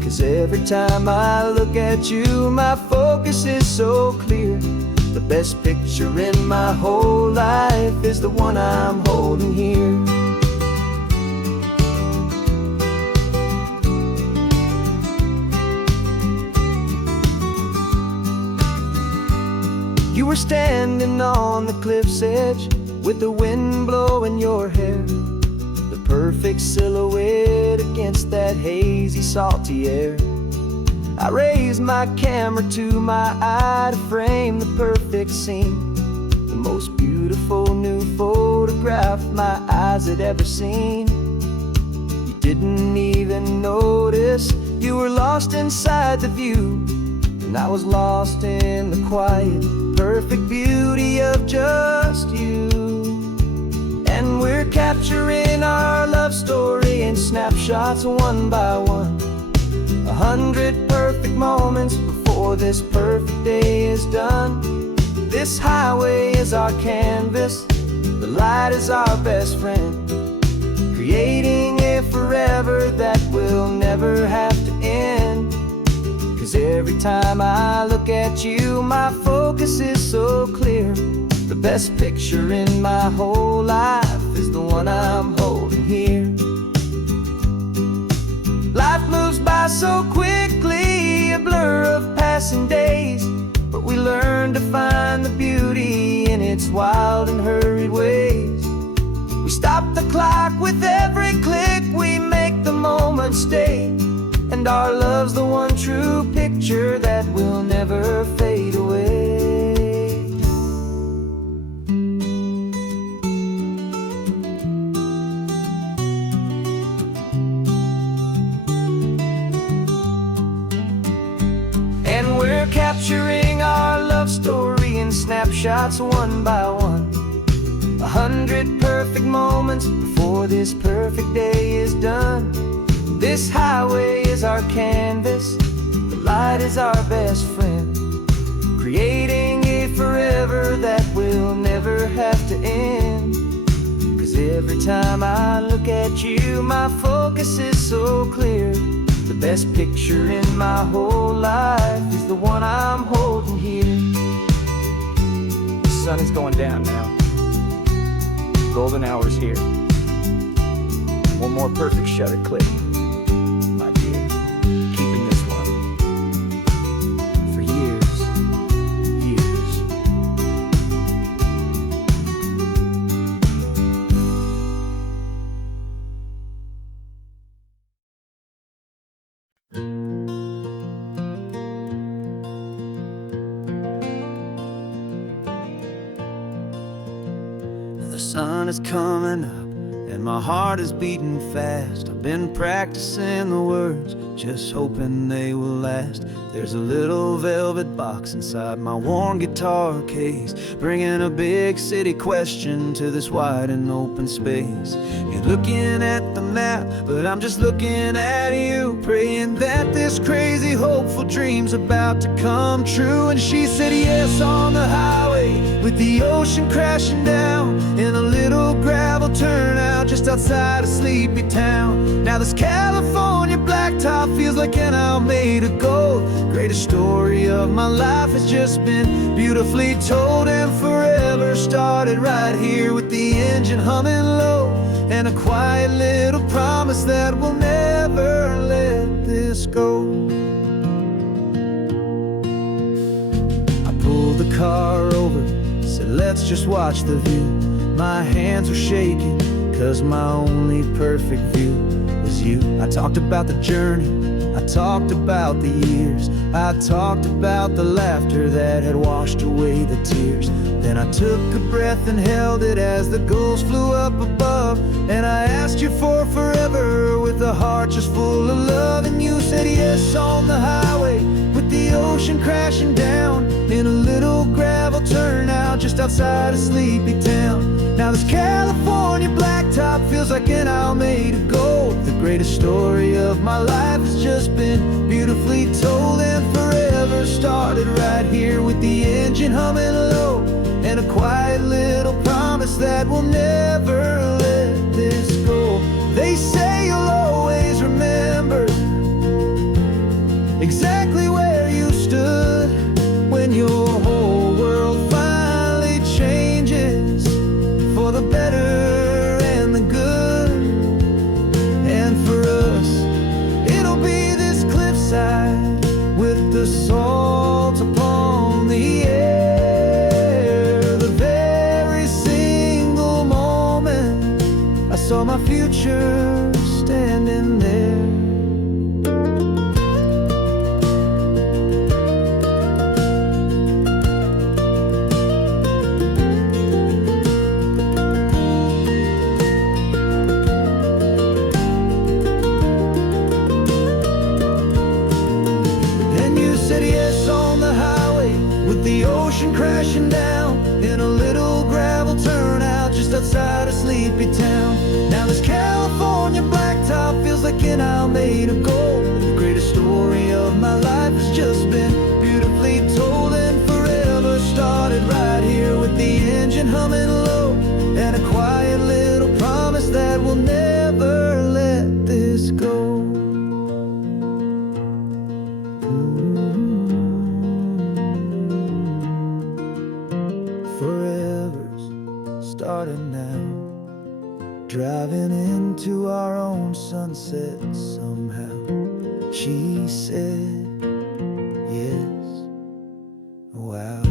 'Cause 'Cause every time I look at you, my focus is so clear. The best picture in my whole life is the one I'm holding here. You were standing on the cliff's edge with the wind blowing your hair, the perfect silhouette against that hazy, salty air. I raised my camera to my eye to frame the perfect scene, the most beautiful new photograph my eyes had ever seen. You didn't even notice you were lost inside the view, and I was lost in the quiet, perfect beauty of just you. And we're capturing our love story in snapshots one by one, 100 perfect moments before this perfect day is done. This highway is our canvas, the light is our best friend, creating a forever that will never have to end. 'Cause every time I look at you, my focus is so clear. The best picture in my whole life is the one I'm holding here. Life moves by so quickly, a blur of passing days, but we learn to find the beauty in its wild and hurried ways. We stop the clock with every click, we make the moment stay, and our love's the one true picture that will never fade away. And we're capturing our love story in snapshots one by one, 100 perfect moments before this perfect day is done. This highway is our canvas, the light is our best friend, creating a forever that will never have to end. 'Cause every time I look at you, my focus is so clear. The best picture in my whole life is the one I'm holding here. The sun is going down now, golden hour's here. One more perfect shutter click, my dear, keeping this one for years, years. The sun is coming up and my heart is beating fast. I've been practicing the words, just hoping they will last. There's a little velvet box inside my worn guitar case, bringing a big city question to this wide and open space. You're looking at the map, but I'm just looking at you, praying that this crazy hopeful dream's about to come true. And she said yes on the highway, with the ocean crashing down in a little gravel turnout just outside a sleepy town. Now this California blacktop feels like an owl made of gold. Greatest story of my life has just been beautifully told, and forever started right here with the engine humming low, and a quiet little promise that we'll never let this go. I pulled the car over, said let's just watch the view. My hands were shaking, 'cause my only perfect view was you. I talked about the journey, I talked about the years, I talked about the laughter that had washed away the tears. Then I took a breath and held it as the gulls flew up above, and I asked you for forever with a heart just full of love. And you said yes on the highway, with the ocean crashing down in a little gravel turnout just outside a sleepy town. Now this California blacktop feels like an owl made of gold. The greatest story of my life has just been beautifully told, and forever started right here with the engine humming low, and a quiet little promise that we'll never let this go. They say you'll always remember my future standing there. Then you said yes on the highway, with the ocean crashing down in a little gravel turnout just outside a sleepy town. Now this California blacktop feels like an isle made of gold. The greatest story of my life has just been beautifully told, and forever started right here with the engine humming low, and a quiet little promise that we'll never let this go. Forever's started now, driving into our own sunset somehow. She said yes, wow.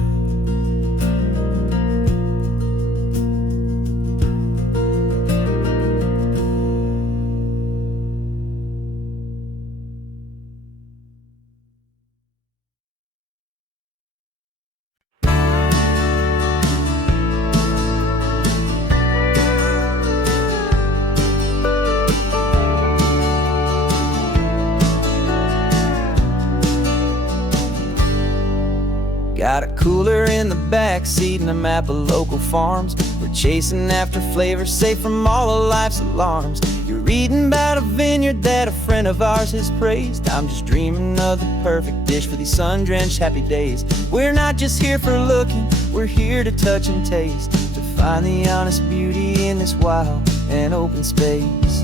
Got a cooler in the back seat and a map of local farms. We're chasing after flavors safe from all of life's alarms. You're reading about a vineyard that a friend of ours has praised. I'm just dreaming of the perfect dish for these sun-drenched happy days. We're not just here for looking, we're here to touch and taste, to find the honest beauty in this wild and open space.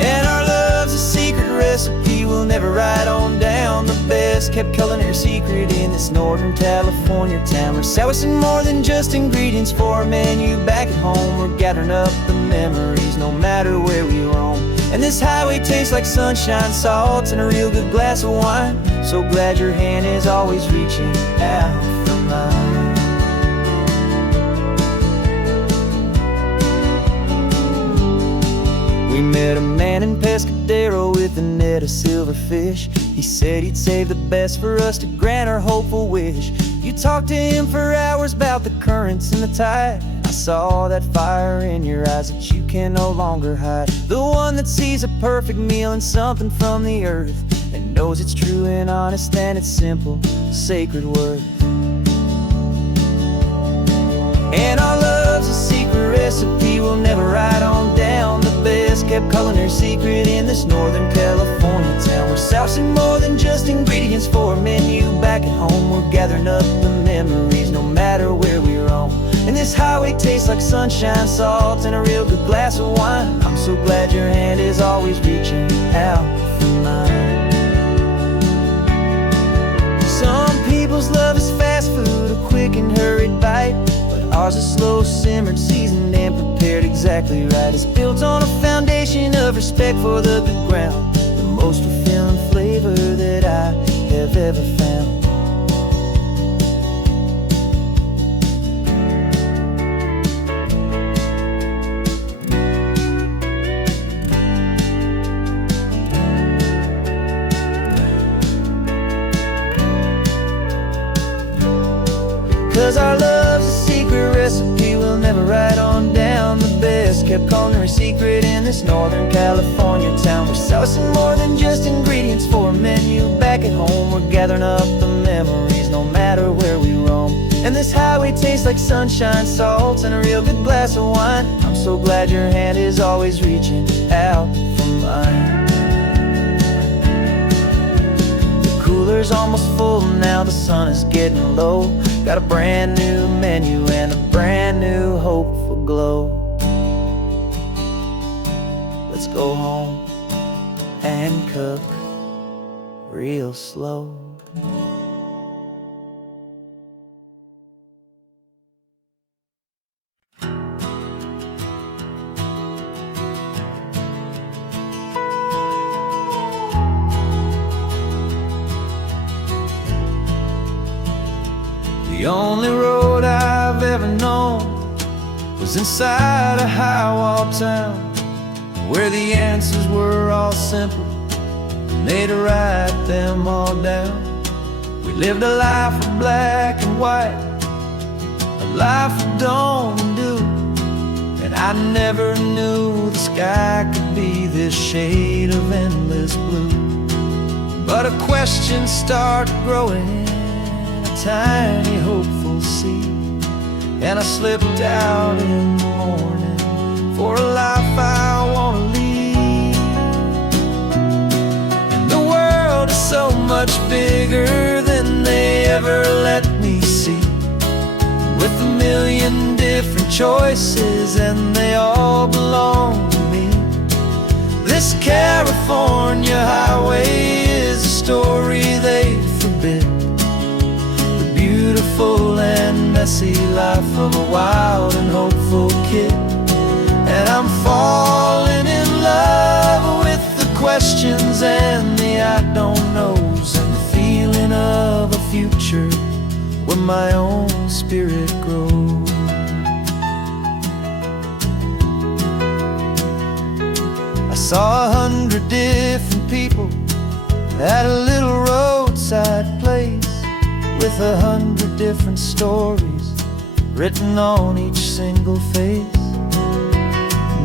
And our love's a secret recipe we'll never write on down. The best kept culinary secret in this Northern California town. We're sourcing more than just ingredients for a menu back at home. We're gathering up the memories no matter where we roam. And this highway tastes like sunshine, salt, and a real good glass of wine. So glad your hand is always reaching out for mine. We met a man in Pescadero with a net of silverfish. He said he'd save the best for us to grant our hopeful wish. You talked to him for hours about the currents and the tide. I saw that fire in your eyes that you can no longer hide. The one that sees a perfect meal in something from the earth, and knows it's true and honest and it's simple, sacred worth. And our love's a secret recipe we'll never write on down. The best kept culinary secret in this Northern California town. We're sourcing more than just ingredients for a menu back at home. We're gathering up the memories no matter where we roam. And this highway tastes like sunshine, salt, and a real good glass of wine. I'm so glad your hand is always reaching out for mine. Some people's love is fast food, a quick and hurried bite. Ours is slow, simmered, seasoned, and prepared exactly right. It's built on a foundation of respect for the good ground, the most fulfilling flavor that I have ever found. 'Cause our love's a secret recipe we'll never write on down. The best kept culinary secret in this Northern California town. We're sourcing more than just ingredients for a menu back at home. We're gathering up the memories no matter where we roam. And this highway tastes like sunshine, salt, and a real good glass of wine. I'm so glad your hand is always reaching out for mine. The cooler's almost full now, the sun is getting low. Got a brand new menu and a brand new hopeful glow. Let's go home and cook real slow. The only road I've ever known was inside a high-wall town where the answers were all simple, and they'd write them all down. We lived a life of black and white, a life of dawn and dew, and I never knew the sky could be this shade of endless blue. But a question started growing, a tiny hopeful seed, and I slipped out in the morning for a life I want to lead. And the world is so much bigger than they ever let me see, with a million different choices and they all belong to me. This California highway is a story they forbid, the beautiful and messy life of a wild and hopeful kid. And I'm falling in love with the questions and the I don't knows, and the feeling of a future where my own spirit grows. I saw 100 different people at a little roadside place, with 100 different stories written on each single face.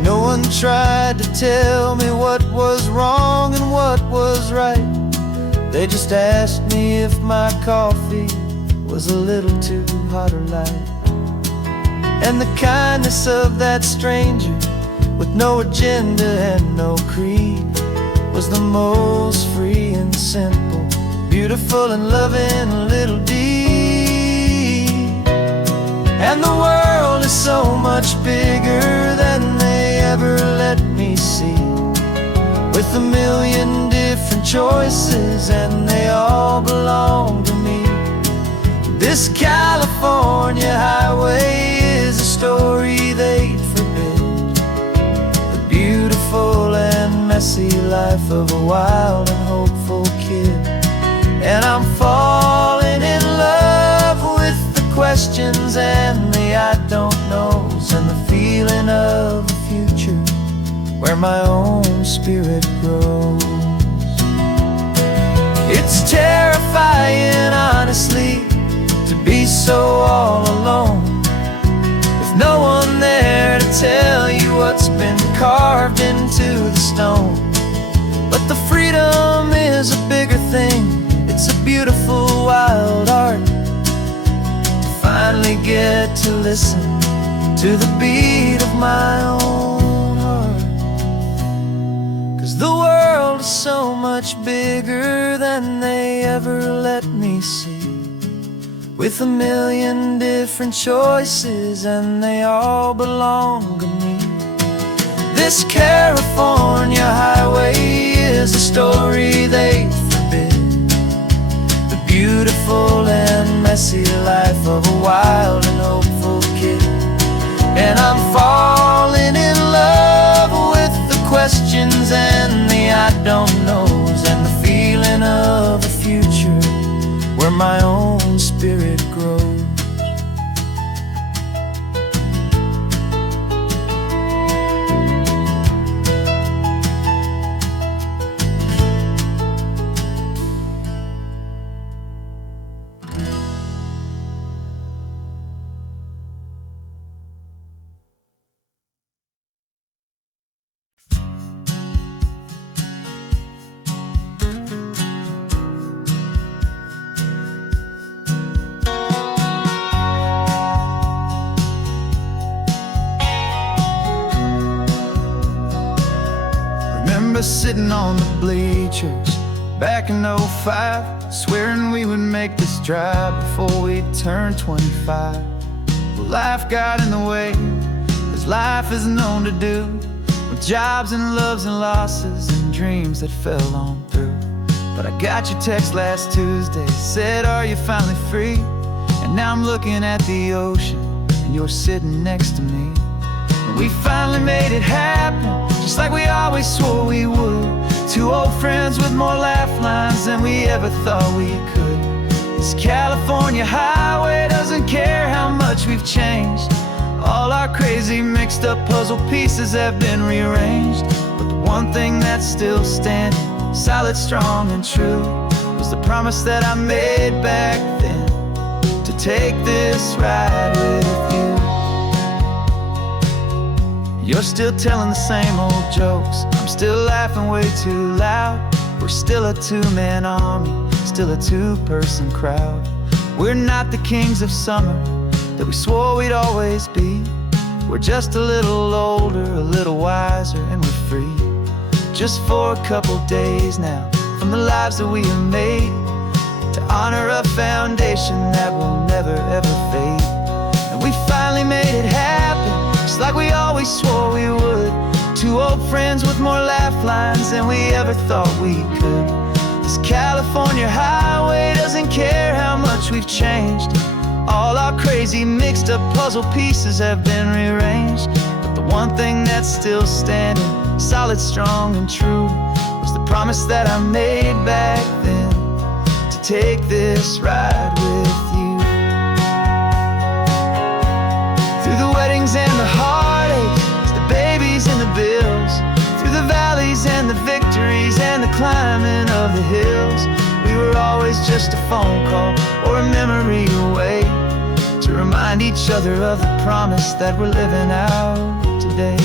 No one tried to tell me what was wrong and what was right. They just asked me if my coffee was a little too hot or light. And the kindness of that stranger, with no agenda and no creed, was the most free and simple, beautiful and loving little deed. And the world is so much bigger than they ever let me see, with a million different choices and they all belong to me. This California highway is a story they'd forbid, the beautiful and messy life of a wild and hopeful kid. And I'm falling in love with the questions and the I don't knows, and the feeling of a future where my own spirit grows. It's terrifying, honestly, to be so all alone, with no one there to tell you what's been carved into the stone. But the freedom is a bigger thing, it's a beautiful wild art, to finally get to listen to the beat of my own heart. 'Cause the world is so much bigger than they ever let me see, with a million different choices and they all belong to me. This California highway is a story they forbid, the beautiful and messy life of a wild and hopeful kid. And I'm falling in love with the questions and the I don't knows, and the feeling of a future where my own spirit grows. Remember sitting on the bleachers back in '05, swearing we would make this drive before we turned 25. Well, life got in the way, as life is known to do, with jobs and loves and losses and dreams that fell on through. But I got your text last Tuesday, said, are you finally free? And now I'm looking at the ocean and you're sitting next to me. And we finally made it happen, just like we always swore we would. Two old friends with more laugh lines than we ever thought we could. This California highway doesn't care how much we've changed. All our our crazy mixed up puzzle pieces have been rearranged, but the one thing that's still standing, solid, strong, and true, was the promise that I made back then, to take this ride with you. You're still telling the same old jokes, I'm still laughing way too loud. We're still a two-man army, still a two-person crowd. We're not the kings of summer that we swore we'd always be. We're just a little older, a little wiser, and we're free. Just for a couple days now, from the lives that we have made, to honor a foundation that will never ever fade. And we finally made it happen, just like we always swore we would. Two old friends with more laugh lines than we ever thought we could. This California highway doesn't care how much we've changed. All our crazy mixed up puzzle pieces have been rearranged, but the one thing that's still standing, solid, strong, and true, was the promise that I made back then, to take this ride with you. Through the weddings and the heartaches, the babies and the bills, through the valleys and the victories and the climbing of the hills, we were always just a phone call or a memory away, to remind each other of the promise that we're living out today.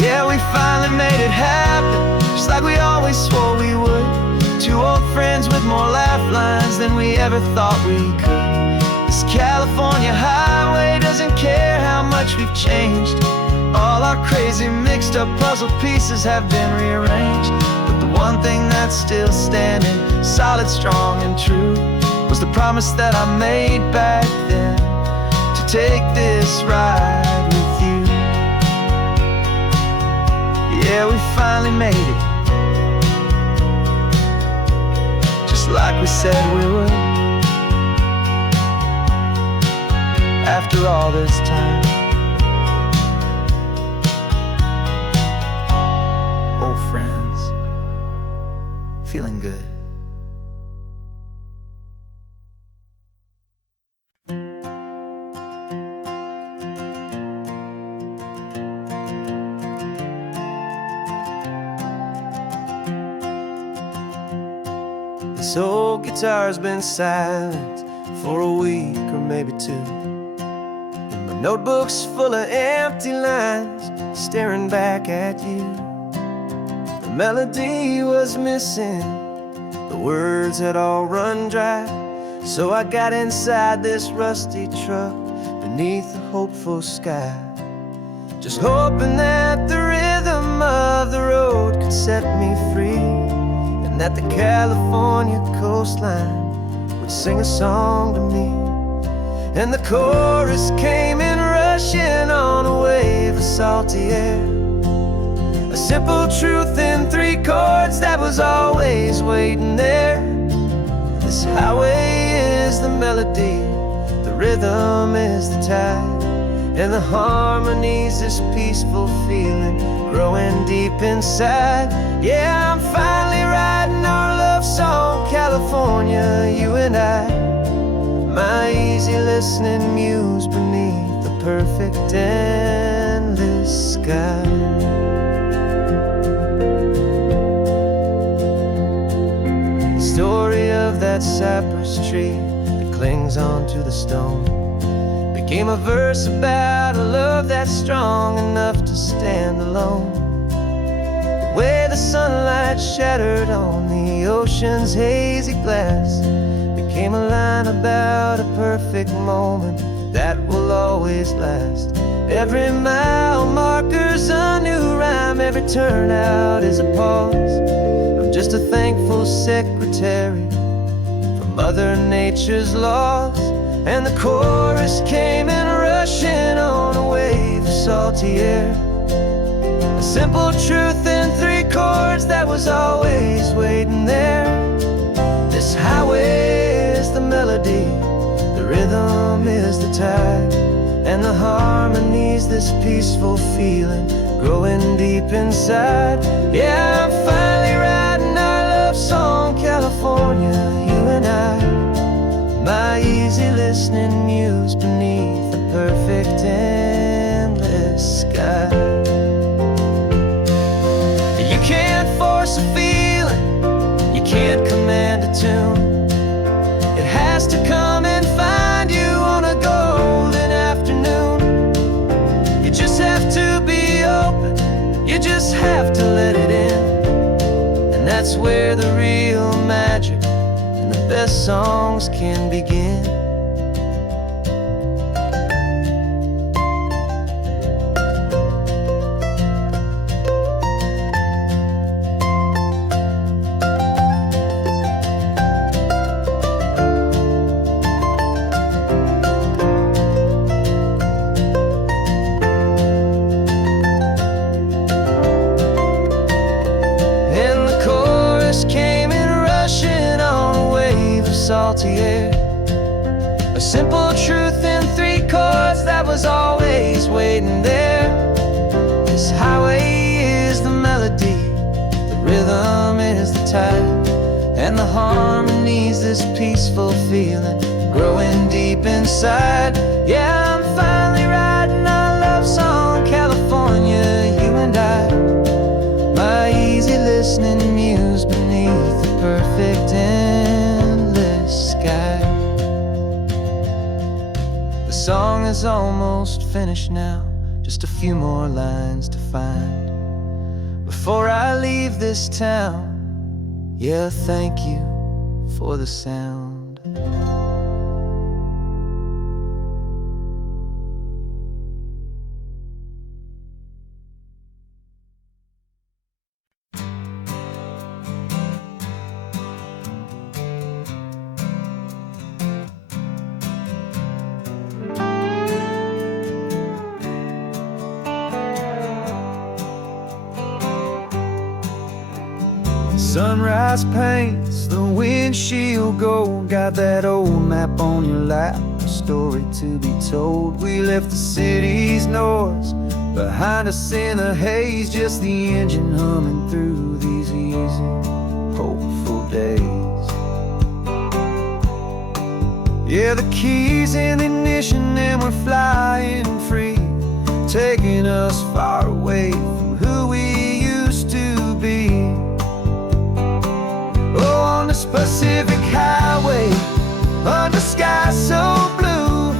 Yeah, we finally made it happen, just like we always swore we would. Two old friends with more laugh lines than we ever thought we could. This California highway doesn't care how much we've changed. All our crazy mixed up puzzle pieces have been rearranged, but the one thing that's still standing, solid, strong, and true, was the promise that I made back then, to take this ride with you. Yeah, we finally made it, just like we said we would. After all this time, old friends, feeling good. This old guitar's been silent for a week or maybe two, and my notebook's full of empty lines staring back at you. The melody was missing, the words had all run dry, so I got inside this rusty truck beneath the hopeful sky, just hoping that the rhythm of the road could set me free, and that the California coastline would sing a song to me. And the chorus came in rushing on a wave of salty air, a simple truth in three chords that was always waiting there. This highway is the melody, the rhythm is the tide, and the harmony's this peaceful feeling growing deep inside. Yeah, I'm finally writing our love song, California, you and I, my easy listening muse beneath the perfect endless sky. The story of that cypress tree that clings onto the stone became a verse about a love that's strong enough to stand alone. The way the sunlight shattered on the ocean's hazy glass became a line about a perfect moment that will always last. Every mile marker's a new rhyme, every turnout is a pause. I'm just a thankful secretary for Mother Nature's laws. And the chorus came in rushing on a wave of salty air, a simple truth in three chords that was always waiting there. This highway is the melody, the rhythm is the tide, and the harmonies, this peaceful feeling growing deep inside. Yeah, I'm finally writing our love song, California, you and I. My easy listening muse beneath the perfect endless sky. You can't force a feeling, you can't command a tune. It has to come and find you on a golden afternoon. You just have to be open, you just have to let it in. And that's where the real magic and the best songs can begin. Salty air, a simple truth in 3 chords that was always waiting there. This highway is the melody, the rhythm is the tide, and the harmonies, this peaceful feeling growing deep inside. Yeah, I'm finally writing our love song, California, you and I. My easy listening muse beneath the perfect sky. The song is almost finished now, just a few more lines to find before I leave this town. Yeah, thank you for the sound. Sunrise paints the windshield gold. Got that old map on your lap, a story to be told. We left the city's noise behind us in the haze, just the engine humming through these easy, hopeful days. Yeah, the keys in the ignition and we're flying free, taking us far away from who we used to be. Oh, on this Pacific highway, under sky so blue,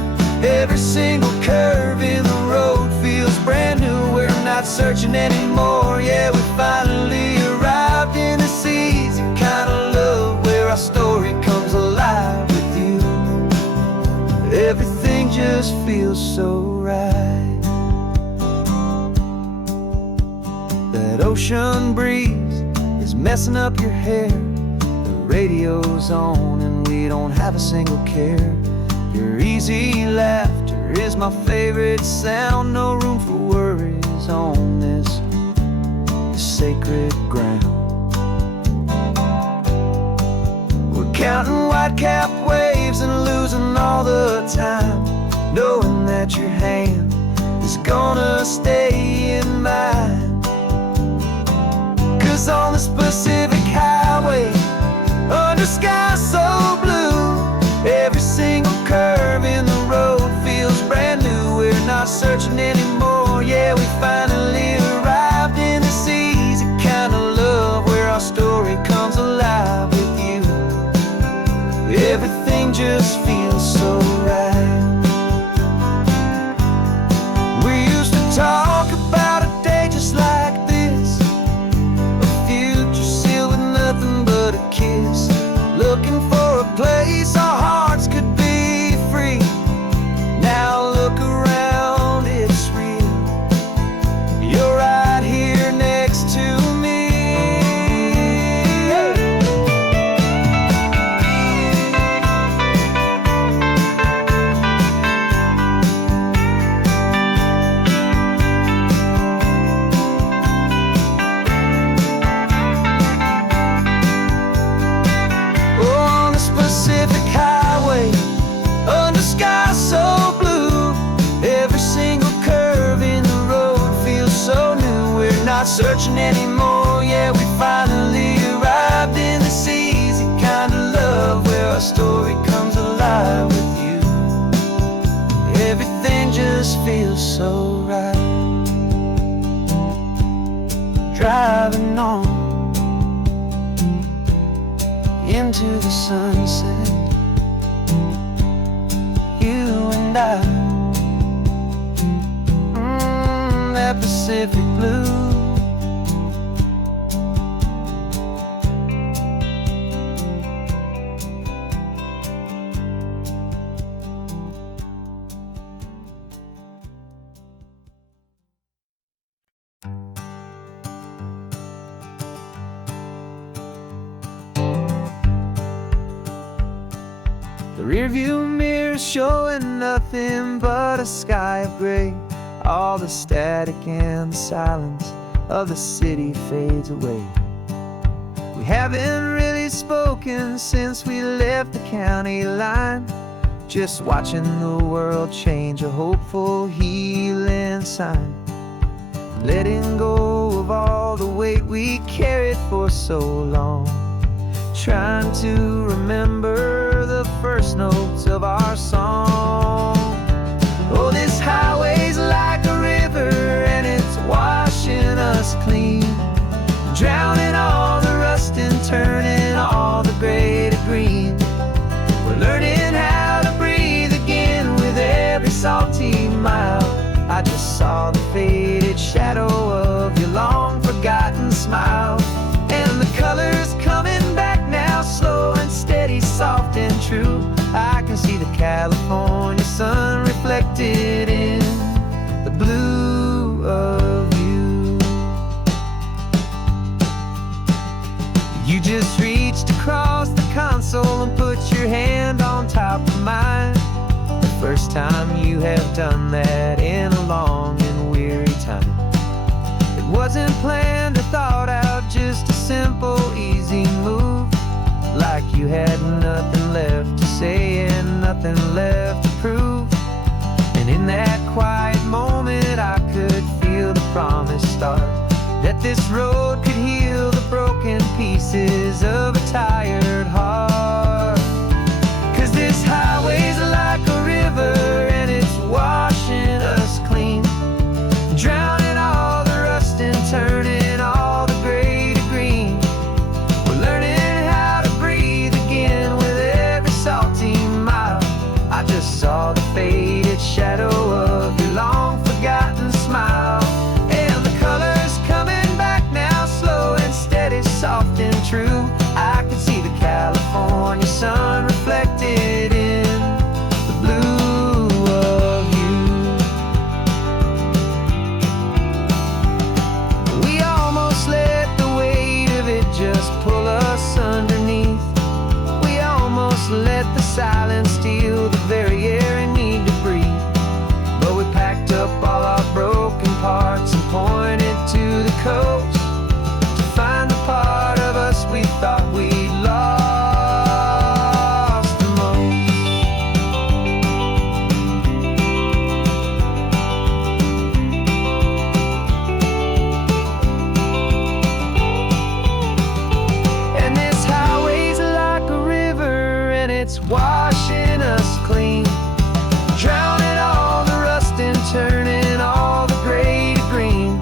every single curve in the road feels brand new. We're not searching anymore, yeah, we finally arrived in this easy kind of love where our story comes alive with you. Everything just feels so right. That ocean breeze is messing up your hair, radio's on and we don't have a single care. Your easy laughter is my favorite sound. No room for worries on this sacred ground. We're counting white-cap waves and losing all the time, knowing that your hand is gonna stay in mine. 'Cause on this Pacific highway, under sky so blue, every single curve in the road feels brand new. We're not searching anymore, yeah, we finally arrived in this easy kind of love where our story comes alive with you. Everything just feels so right. We used to talk about a day just like this, a future sealed with nothing but a kiss, looking for a place our hearts could be free. Now look around, it's real. searching anymore. Yeah, we finally arrived in this easy kind of love where our story comes alive with you. Everything just feels so right. Driving on into the sunset, you and I, that Pacific blue. The rearview mirror showing nothing but a sky of gray. All the static and the silence of the city fades away. We haven't really spoken since we left the county line, just watching the world change, a hopeful healing sign. Letting go of all the weight we carried for so long, trying to remember the first notes of our song. Oh, this highway's like a river and it's washing us clean, drowning all the rust and turning all the gray to green. We're learning how to breathe again with every salty mile. I just saw the faded shadow of your long forgotten smile, and the colors coming back now, slow and steady, soft and true. I can see the California sun reflected in the blue of you. You just reached across the console and put your hand on top of mine. The first time you have done that in a long and weary time. It wasn't planned or thought out, just a simple, easy move. Like you had nothing left to say and nothing left to prove. And in that quiet moment I could feel the promise start, that this road could heal the broken pieces of a tired heart. 'Cause this highway's like a river and it's washing us clean, drowning all the rust and turning all the gray to green. We're learning how to breathe again with every salty mile. I just saw the faded shadow of your long forgotten smile, and the colors coming back now, slow and steady, soft and true. I can see the California sun reflected in the blue of you. We almost let the weight of it just pull us underneath. We almost let the silence steal the very air I need to breathe. But we packed up all our broken parts and pointed to the coast to find the part of us we thought we'd lost the most. And this highway's like a river and it's washing us clean, drowning all the rust and turning all the gray to green.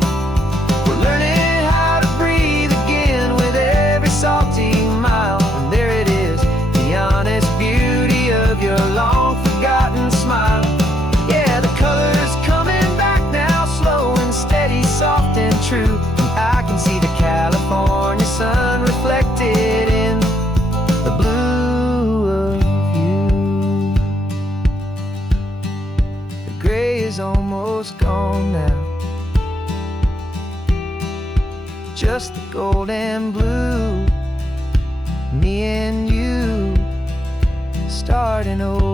We're learning how to breathe again with every salty mile. And there it is, the honest beauty of your long forgotten smile. Yeah, the colors coming back now, slow and steady, soft and true. I can see the California sun reflected in the blue of you. The gray is almost gone now, just the gold and blue. Me and you starting over.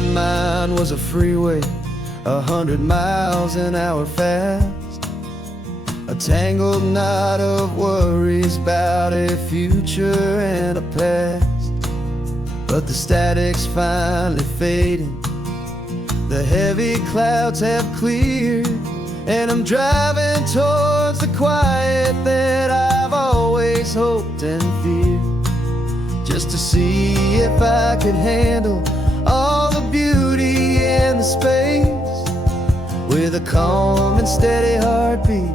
my mind was a freeway, 100 miles an hour fast, a tangled knot of worries about a future and a past. But the static's finally fading, the heavy clouds have cleared, and I'm driving towards the quiet that I've always hoped and feared, just to see if I could handle all the beauty and the space, with a calm and steady heartbeat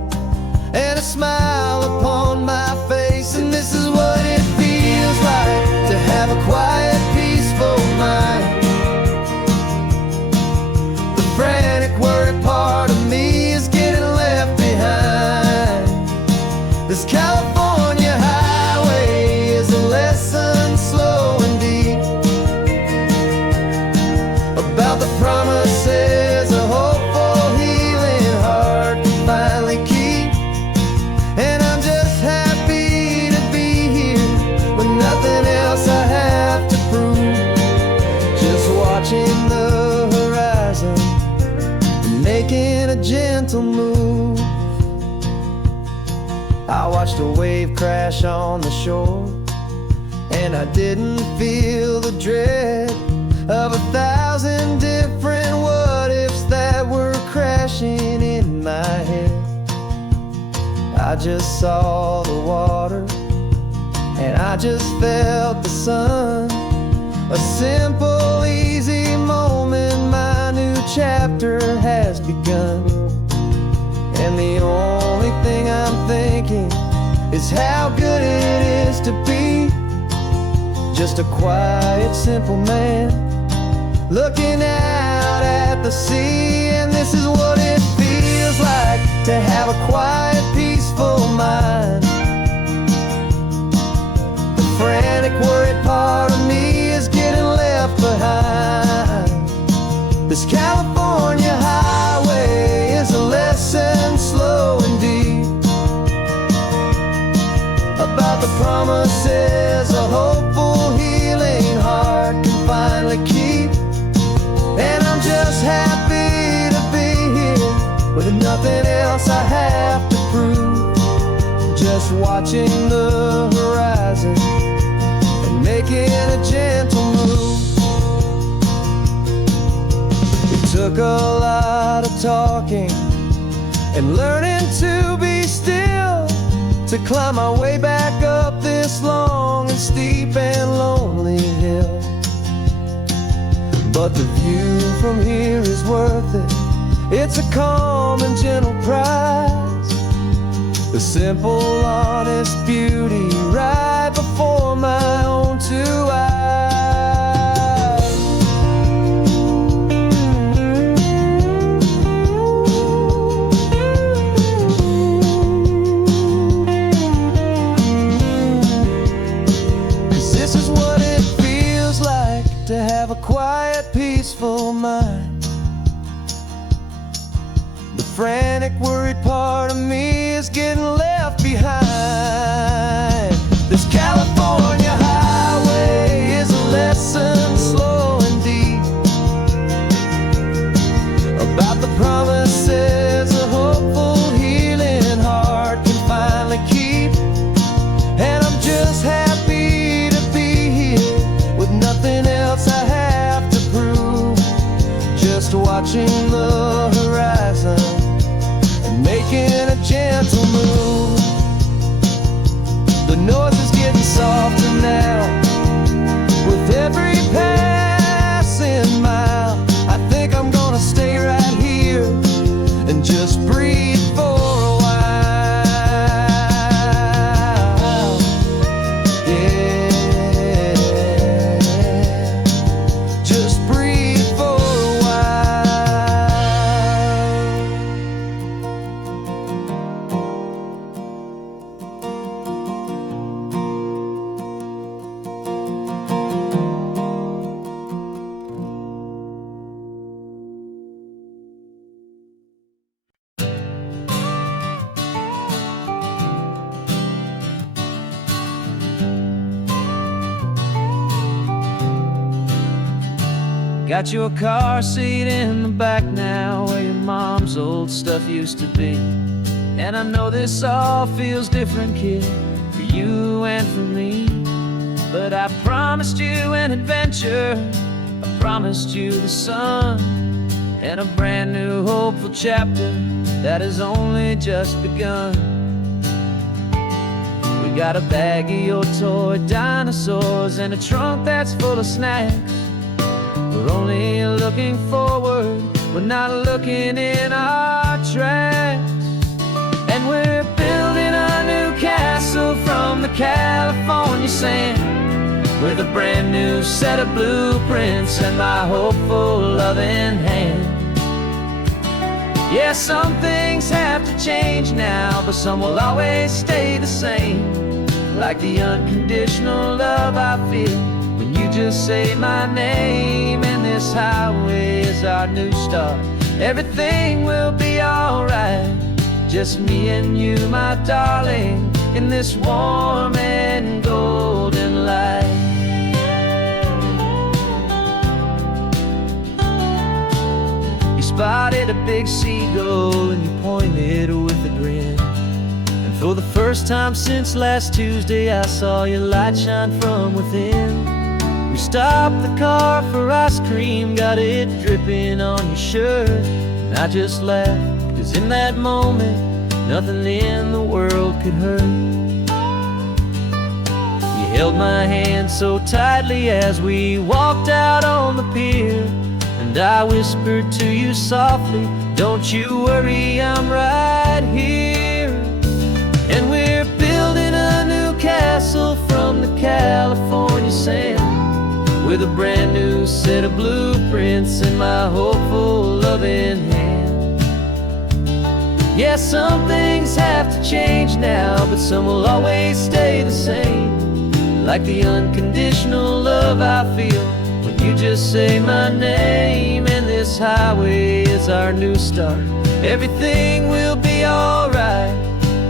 and a smile upon my face. And this is what it feels like to have a quiet, peaceful mind. The frantic, worried part of me is getting left behind. This California highway is a lesson slow and deep about the promises a hopeful, healing heart can finally keep. And I'm just happy to be here with nothing else I have to prove, just watching the horizon and making a gentle move. I watched a wave crash on the shore, and I didn't feel the dread of 1,000 different what-ifs that were crashing in my head. I just saw the water, and I just felt the sun. A simple, easy moment, my new chapter has begun. And the only thing I'm thinking is how good it is to be just a quiet, simple man looking out at the sea. And this is what it feels like to have a quiet, peaceful mind. The frantic, worried part of me is getting left behind. This California highway is a lesson slow and deep about the promises a hopeful, healing heart can finally keep. And I'm just happy to be here with nothing else I have to prove, just watching the horizon and making a gentle move. It took a lot of talking and learning to be still to climb my way back up this long and steep and lonely hill. But the view from here is worth it. It's a calm and gentle prize, the simple, honest beauty right before my own two eyes. This is what it feels like to have a quiet, peaceful mind. The frantic, worried part of me is getting left behind. This California highway is a lesson slow and deep about the promises a hopeful, healing heart can finally keep. And I'm just happy to be here with nothing else I have to prove, just watching the horizon and making a gentle move. The noise is getting softer now with every passing mile. I think I'm gonna stay right here and just breathe for a while. Yeah, just breathe for a while. Got your car seat in the back now, where your mom's old stuff used to be. And I know this all feels different, kid, for you and for me. But I promised you an adventure, I promised you the sun, and a brand new hopeful chapter that has only just begun. We got a bag of your toy dinosaurs and a trunk that's full of snacks. We're only looking forward, we're not looking in our tracks. And we're building a new castle from the California sand, with a brand new set of blueprints and my hopeful loving hand. Yeah, some things have to change now, but some will always stay the same. Like the unconditional love I feel when you just say my name. And this highway is our new start, everything will be alright. Just me and you, my darling, in this warm and golden light. You spotted a big seagull and you pointed with a grin. And for the first time since last Tuesday, I saw your light shine from within. We stopped the car for ice cream, got it dripping on your shirt. And I just laughed, 'cause in that moment, nothing in the world could hurt. You held my hand so tightly as we walked out on the pier, and I whispered to you softly, don't you worry, I'm right here. And we're building a new castle from the California sand, with a brand new set of blueprints in my hopeful loving hand. Yeah, some things have to change now, but some will always stay the same. Like the unconditional love I feel when you just say my name. And this highway is our new start, everything will be alright.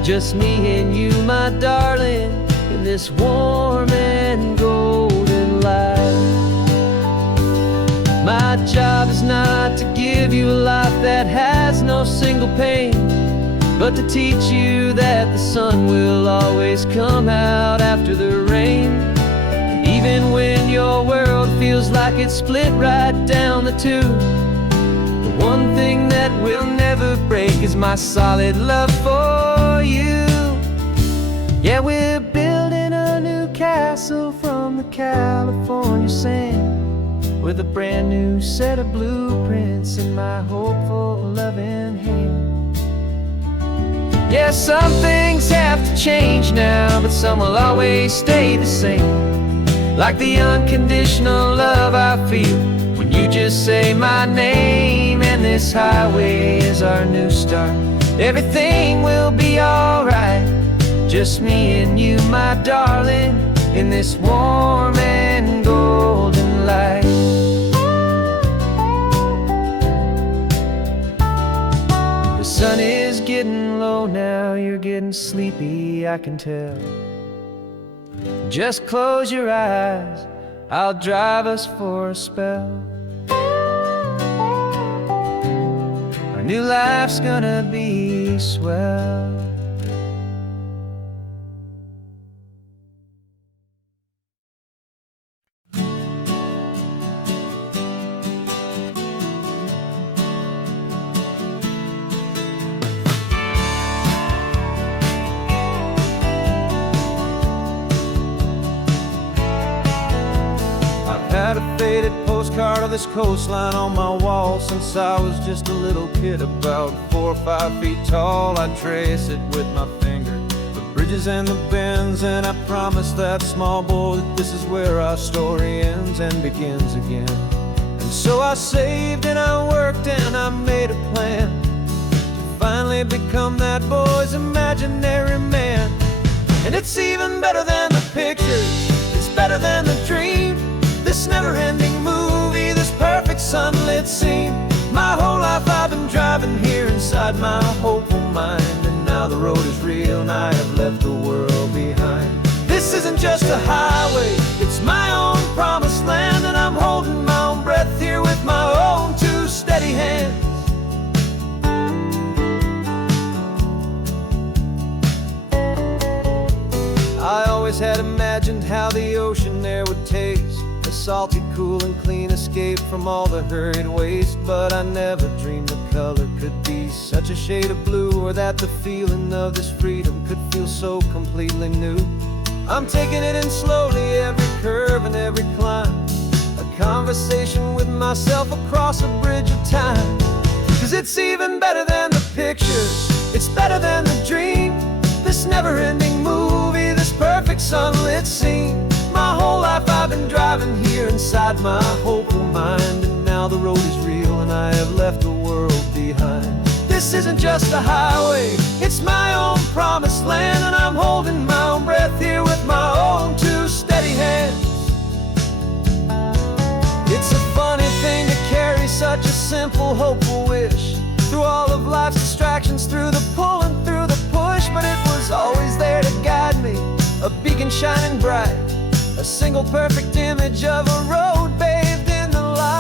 Just me and you, my darling, in this warm and golden light. My job is not to give you a life that has no single pain, but to teach you that the sun will always come out after the rain. Even when your world feels like it's split right down the two, the one thing that will never break is my solid love for you. Yeah, we're building a new castle from the California sand, with a brand new set of blueprints in my hopeful loving hand. Yeah, some things have to change now, but some will always stay the same. Like the unconditional love I feel when you just say my name. And this highway is our new start, everything will be alright. Just me and you, my darling, in this warm and golden light. The sun is getting low now, you're getting sleepy, I can tell. Just close your eyes, I'll drive us for a spell. Our new life's gonna be swell. Had a faded postcard of this coastline on my wall since I was just a little kid, about 4 or 5 feet tall. I trace it with my finger, the bridges and the bends, and I promised that small boy that this is where our story ends and begins again. And so I saved and I worked and I made a plan to finally become that boy's imaginary man. And it's even better than the pictures, it's better than the dream. This never-ending movie, this perfect sunlit scene. My whole life I've been driving here inside my hopeful mind, and now the road is real and I have left the world behind. This isn't just a highway, it's my own promised land, and I'm holding my own breath here with hands. I always had imagined how the ocean air would taste, a salty, cool and clean escape from all the hurried waste. But I never dreamed the color could be such a shade of blue, or that the feeling of this freedom could feel so completely new. I'm taking it in slowly, every curve and every climb, a conversation with myself across a bridge of time. 'Cause it's even better than the pictures, it's better than the dream, this never-ending movie, this perfect sunlit scene. My whole life I've been driving here inside my hopeful mind, and now the road is real and I have left the world behind. This isn't just a highway, it's my own promised land, and I'm holding my own breath here with my own two steady hands. It's a funny thing to carry such a simple, hopeful wish through all of life's distractions, through the pull and through the push. But it was always there to guide me, a beacon shining bright, a single perfect image of a road bathed in the light.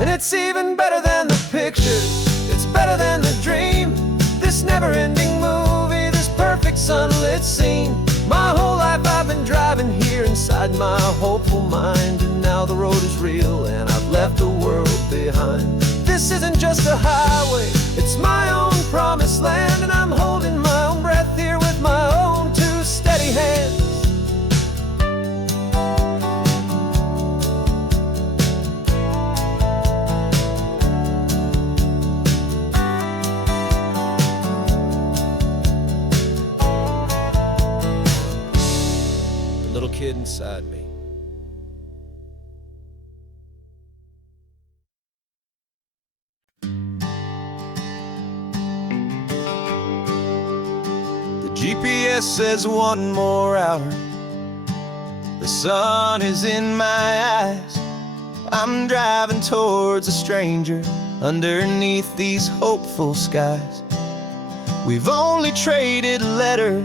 And it's even better than the pictures, it's better than the dream, this never-ending movie, this perfect sunlit scene. My whole life I've been driving here inside my hopeful mind, and now the road is real and I've left the world behind. This isn't just a highway, it's my own promised land, and I'm holding my own breath here with my own two steady hands. Little kid inside me. The GPS says 1 more hour, the sun is in my eyes. I'm driving towards a stranger underneath these hopeful skies. We've only traded letters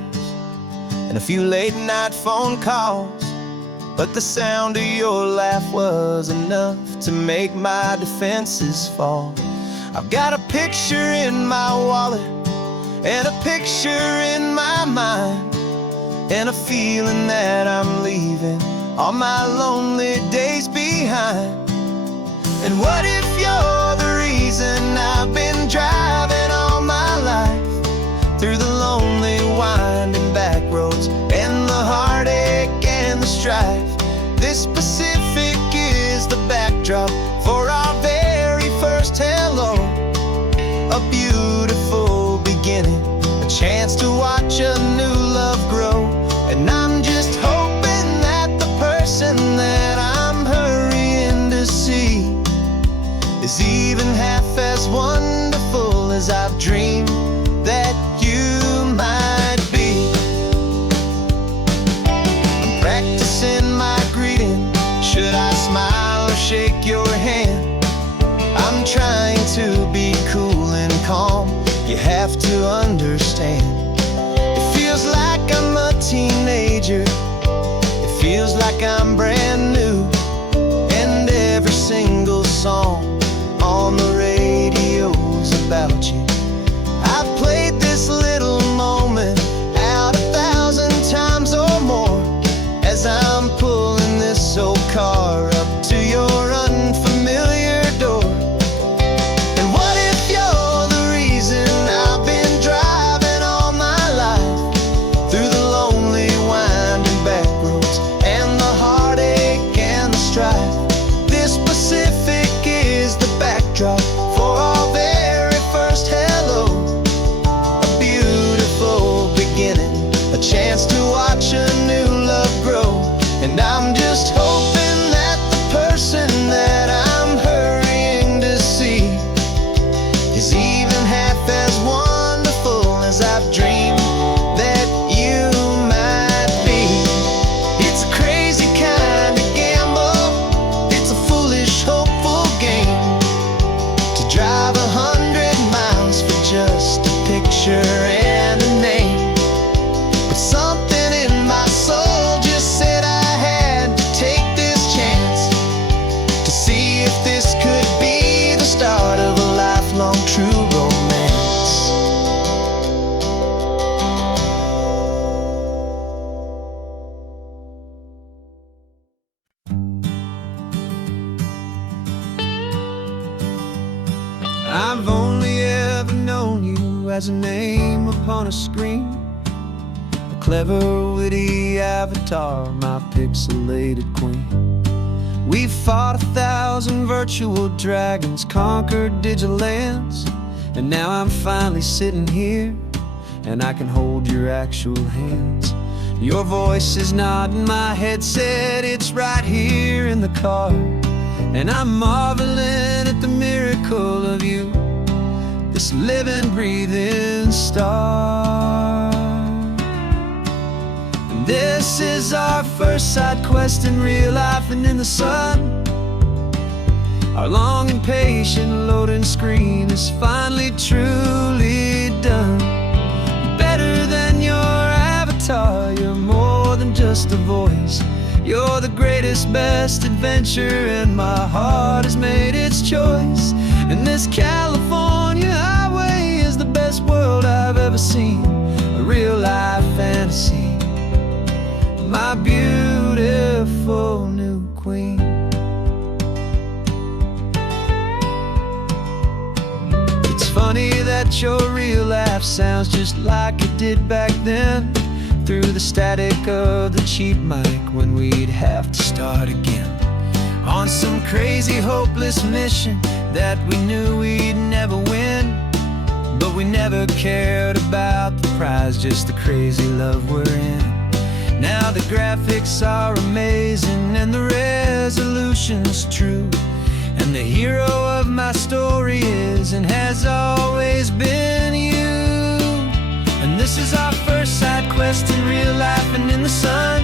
and a few late-night phone calls, but the sound of your laugh was enough to make my defenses fall. I've got a picture in my wallet and a picture in my mind, and a feeling that I'm leaving all my lonely days behind. And what if you're the reason I've been driving all my life, through the lonely winding back roads and the heartache and the strife? This Pacific is the backdrop for our very first hello, a beautiful beginning, a chance to watch a new love grow. And I'm just hoping that the person that I'm hurrying to see is even half as wonderful as I've dreamed that you might be. I'm practicing my greeting, should I smile or shake your hand? I'm trying to be cool and calm, you have to understand. It feels like I'm a teenager, it feels like I'm brand new, and every single song on the radio's about you. I've played this little moment out 1,000 times or more, as I'm pulling this old car up to your unfamiliar door. And what if you're the reason I've been driving all my life, through the lonely winding back roads and the heartache and the strife? This Pacific is as a name upon a screen. A clever, witty avatar, my pixelated queen. We've fought 1,000 virtual dragons, conquered digital lands, and now I'm finally sitting here, and I can hold your actual hands. Your voice is not in my headset, it's right here in the car. And I'm marveling at the miracle of you, this living, breathing star. And this is our first side quest in real life and in the sun. Our long and patient loading screen is finally truly done. Better than your avatar, you're more than just a voice. You're the greatest, best adventure, and my heart has made its choice. And this California highway is the best world I've ever seen, a real-life fantasy, my beautiful new queen. It's funny that your real life sounds just like it did back then, through the static of the cheap mic when we'd have to start again, on some crazy hopeless mission that we knew we'd never win. But we never cared about the prize, just the crazy love we're in. Now the graphics are amazing and the resolution's true, and the hero of my story is and has always been you. And this is our first side quest in real life and in the sun.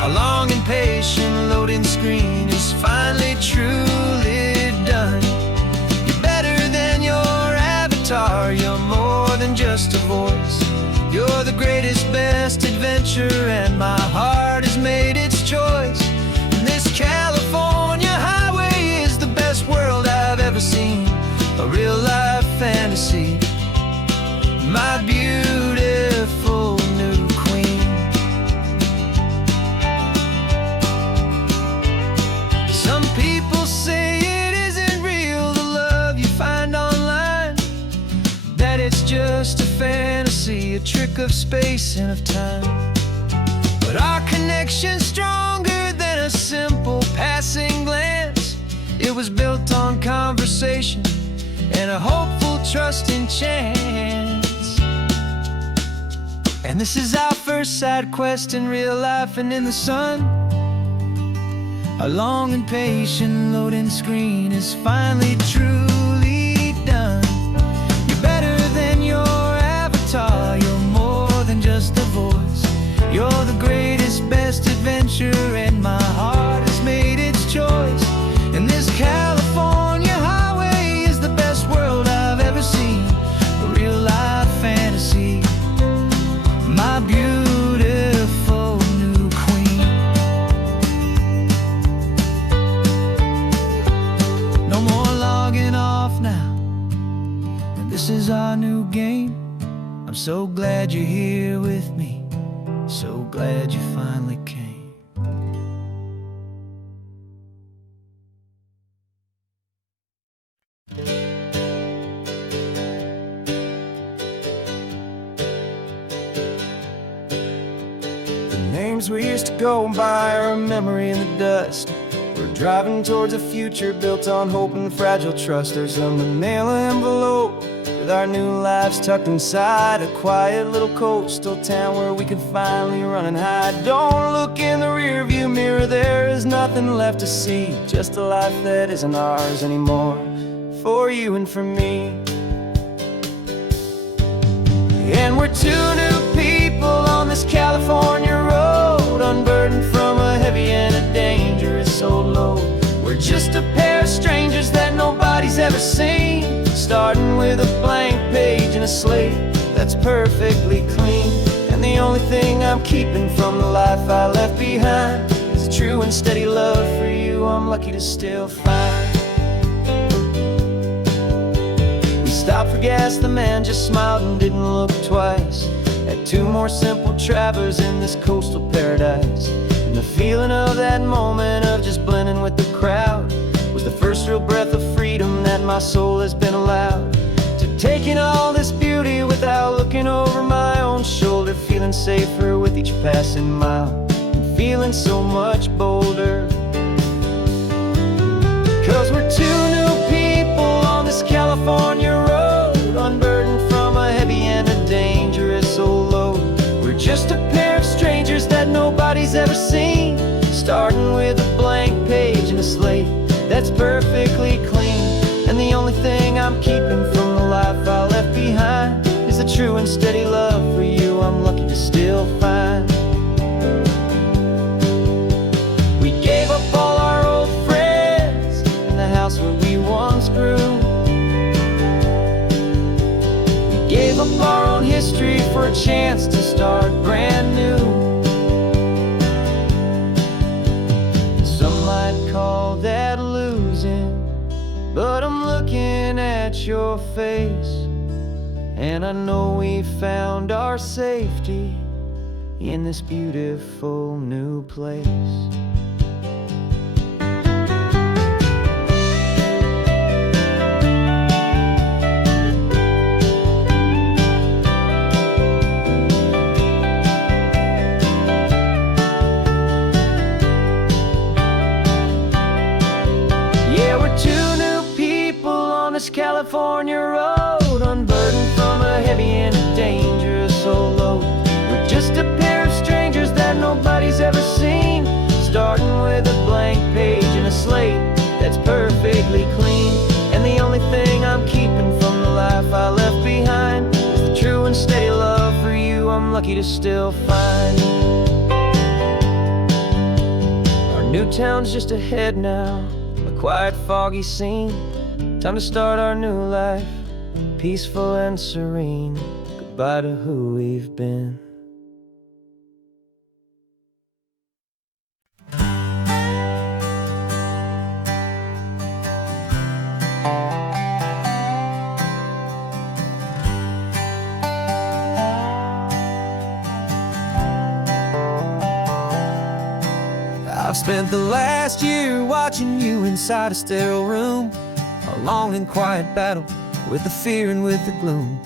Our long and patient loading screen is finally truly done. You're better than your avatar, you're more than just a voice. You're the greatest, best adventure, and my heart has made its choice. And this California highway is the best world I've ever seen, a real-life fantasy, my beautiful new queen. Some people say it isn't real, the love you find online, that it's just a fantasy, a trick of space and of time. But our connection's stronger than a simple passing glance. It was built on conversation and a hopeful, trusting chance. And this is our first side quest in real life and in the sun. Our long and patient loading screen is finally truly done. You're better than your avatar, you're more than just a voice. You're the greatest, best adventure, and my heart has made its choice. And this California highway is the best world I've ever seen, a real-life fantasy, my beautiful new queen. No more logging off now, and this is our new game. I'm so glad you're here with me, so glad you finally came. Names we used to go by are a memory in the dust. We're driving towards a future built on hope and fragile trust. There's a manila envelope with our new lives tucked inside, a quiet little coastal town where we could finally run and hide. Don't look in the rearview mirror, there is nothing left to see, just a life that isn't ours anymore, for you and for me. And we're two new people on this California road, unburdened from a heavy and a dangerous old load. We're just a pair of strangers that nobody's ever seen, starting with a blank page and a slate that's perfectly clean. And the only thing I'm keeping from the life I left behind is a true and steady love for you I'm lucky to still find. We stopped for gas, the man just smiled and didn't look twice. Had two more simple travelers in this coastal paradise. And the feeling of that moment of just blending with the crowd was the first real breath of freedom that my soul has been allowed to taking all this beauty without looking over my own shoulder, feeling safer with each passing mile, and feeling so much bolder. 'Cause we're two new people on this California road, unburdened from a heavy and a dangerous old load. We're just a pair of strangers that nobody's ever seen, starting with a blank page and a slate that's perfectly clean. And the only thing I'm keeping from the life I left behind is the true and steady love for you I'm lucky to still find. We gave up all our old friends and the house where we once grew. We gave up our own history for a chance to start brand new. Some might call that losing, but I'm looking at your face, and I know we found our safety in this beautiful new place. Yeah, we're two new people on this California road, unburdened from a heavy and a dangerous old load. We're just a pair of strangers that nobody's ever seen, starting with a blank page and a slate that's perfectly clean. And the only thing I'm keeping from the life I left behind is the true and steady love for you I'm lucky to still find. Our new town's just ahead now, a quiet, foggy scene. Time to start our new life, peaceful and serene. Goodbye to who we've been. I've spent the last year watching you inside a sterile room, a long and quiet battle with the fear and with the gloom.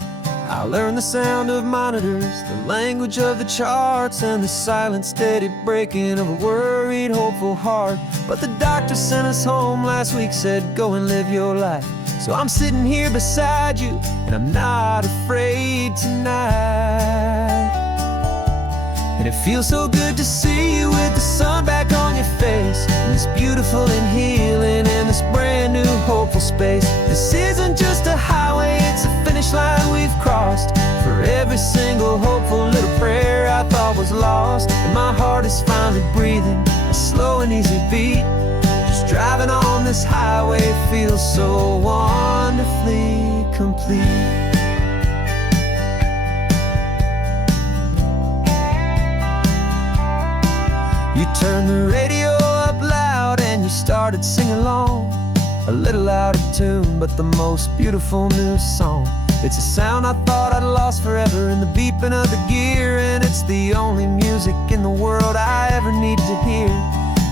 I learned the sound of monitors, the language of the charts, and the silent, steady breaking of a worried, hopeful heart. But the doctor sent us home last week, said, go and live your life. So I'm sitting here beside you, and I'm not afraid tonight. And it feels so good to see you with the sun back on your face, and this beautiful and healing in this brand new hopeful space. This isn't just a highway, it's a finish line we've crossed. For every single hopeful little prayer I thought was lost, and my heart is finally breathing a slow and easy beat. Just driving on this highway feels so wonderfully complete. You turned the radio up loud and you started singing along, a little out of tune, but the most beautiful new song. It's a sound I thought I'd lost forever in the beeping of the gear, and it's the only music in the world I ever need to hear.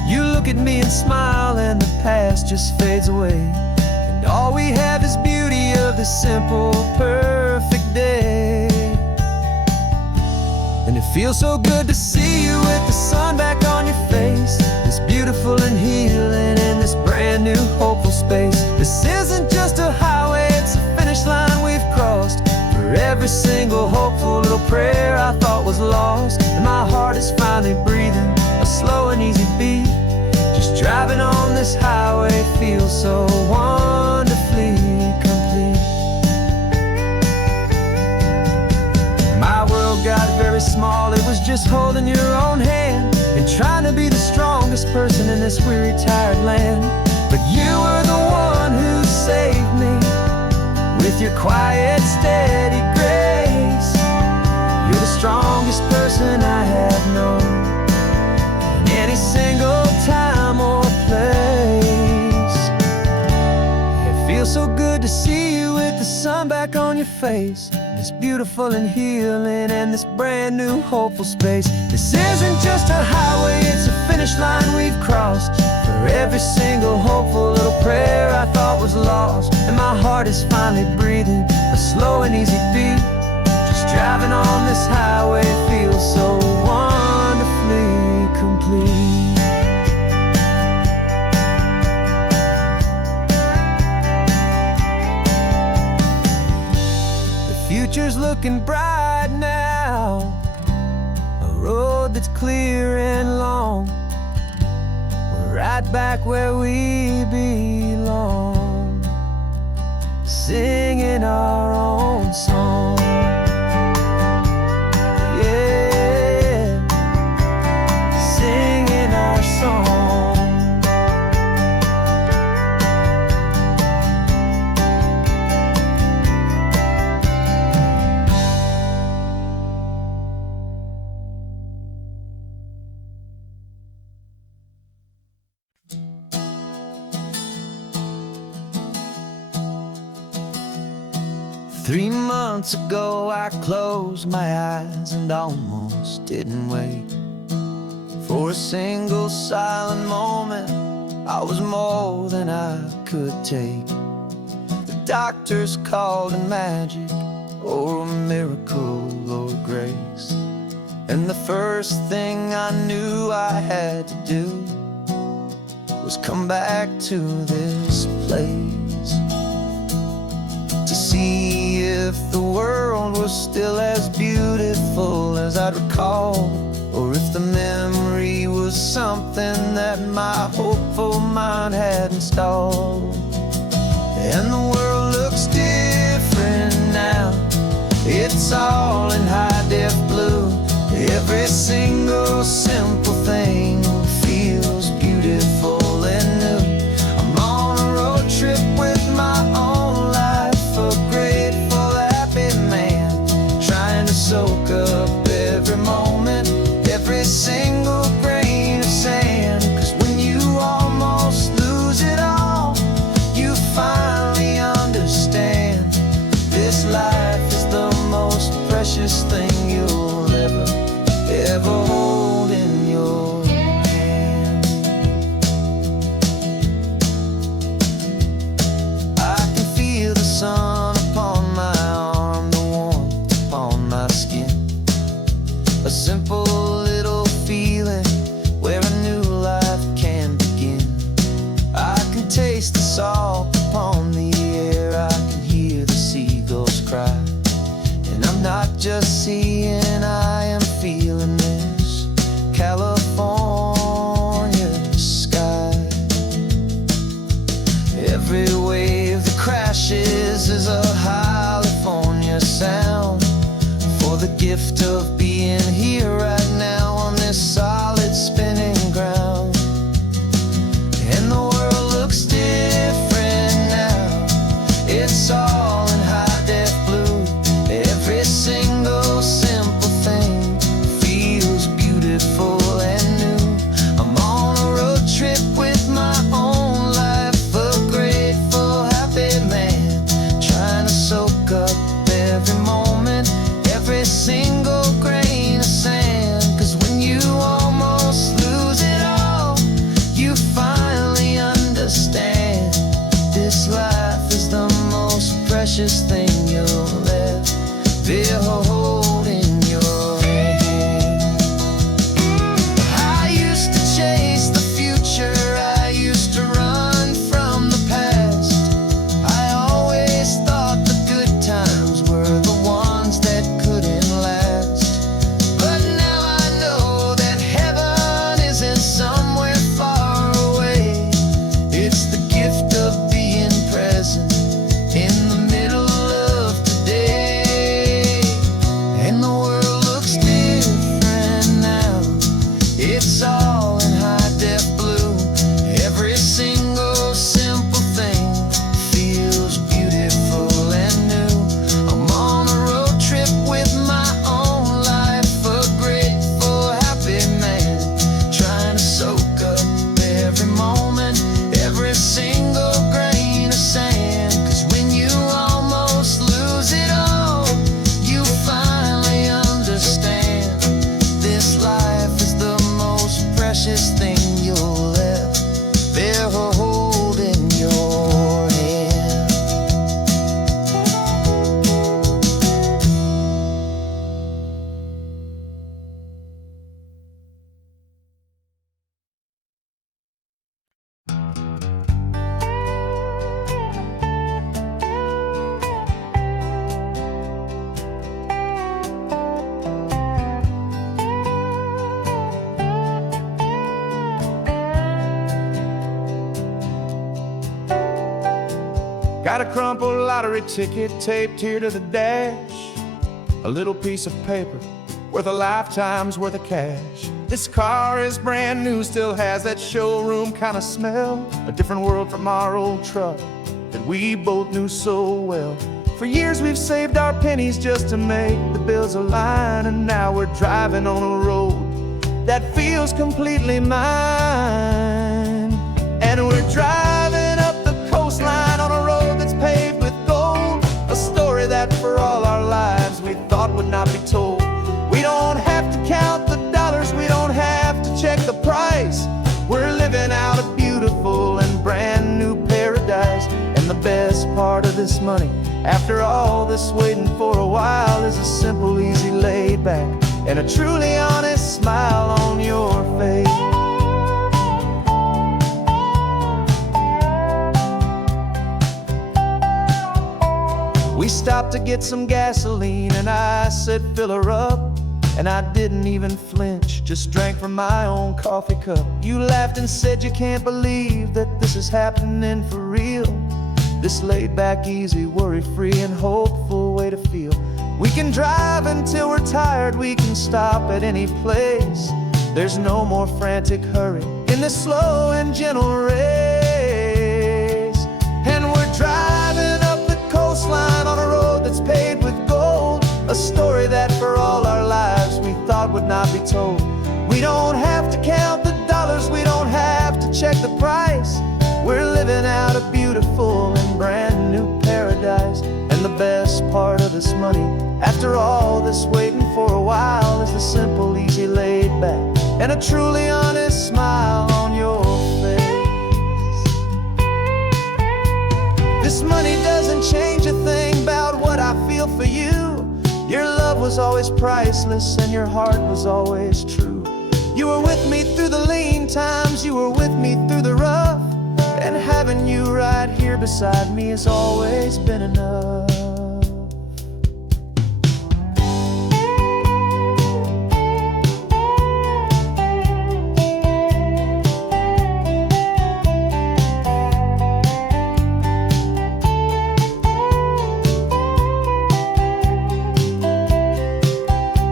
You look at me and smile, and the past just fades away, and all we have is beauty of this simple, perfect day. And it feels so good to see you with the sun back on your face, this beautiful and healing in this brand new hopeful space. This isn't just a highway, it's a finish line we've crossed. For every single hopeful little prayer I thought was lost, and my heart is finally breathing a slow and easy beat. Just driving on this highway feels so wonderfully complete. My world got very small, it was just holding your own hand and trying to be the strongest person in this weary, tired land. But you were the one who saved me with your quiet, steady grace. You're the strongest person I have known in any single time or place. It feels so good to see you with the sun back on your face, this beautiful and healing and this brand new hopeful space. This isn't just a highway, it's a finish line we've crossed. For every single hopeful little prayer I thought was lost, and my heart is finally breathing a a slow and easy beat. Just driving on this highway feels so wonderfully complete. The future's looking bright now, a road that's clear and long. We're right back where we belong, singing our own song. Yeah, singing our song. 3 months ago I closed my eyes and almost didn't wake. For a single silent moment, I was more than I could take. The doctors called it magic, or a miracle, or grace. And the first thing I knew I had to do was come back to this place, to see if the world was still as beautiful as I'd recall, or if the memory was something that my hopeful mind had installed. And the world looks different now, it's all in high-def blue. Every single simple thing feels beautiful and new. I'm on a road trip with my own life, a grateful, happy man, trying to soak up every moment, every single grain of sand. 'Cause when you almost lose it all, you finally understand this life is the most precious thing you'll ever hold in your hand. I can feel the sun upon my arm, the warmth upon my skin, a simple little feeling where a new life can begin. I can taste the salt upon the air, I can hear the seagulls cry, and I'm not just seeing, I am feeling this California sky. Every wave that crashes is a California sound, for the gift of being here right now on this solid spinning ground. And the world looks different now, it's all in high-def blue. Every single simple thing feels beautiful and new. I'm on a road trip with my own life, a grateful, happy man, trying to soak up every moment, every single grain of sand. 'Cause when you almost Got a crumpled lottery ticket taped here to the dash, a little piece of paper worth a lifetime's worth of cash. This car is brand new, still has that showroom kind of smell, a different world from our old truck that we both knew so well. For years we've saved our pennies just to make the bills align, and now we're driving on a road that feels completely mine. And we're driving up the coastline on a road that's paved with gold, a story that for all our lives we thought would not be told. We don't have to count the dollars, we don't have to check the price. We're living out a beautiful and brand new paradise. And the best part of this money, after all this waiting for a while, is a simple, easy, laid back, and a truly honest smile on your face. We stopped to get some gasoline, and I said, fill her up. And I didn't even flinch, just drank from my own coffee cup. You laughed and said you can't believe that this is happening for real. This laid back, easy, worry-free and hopeful way to feel. We can drive until we're tired, we can stop at any place. There's no more frantic hurry in this slow and gentle race. And we're driving up the coastline on a road that's paved with gold, a story that for all our lives we thought would not be told. We don't have to count the dollars, we don't have to check the price. We're living out a beautiful and brand new paradise. And the best part of this money, after all this waiting for a while, is the simple, easy, laid back, and a truly honest smile on your face. This money doesn't change a thing about what I feel for you. Your love was always priceless and your heart was always true. You were with me through the lean times, you were with me through the rough, and having you right here beside me has always been enough.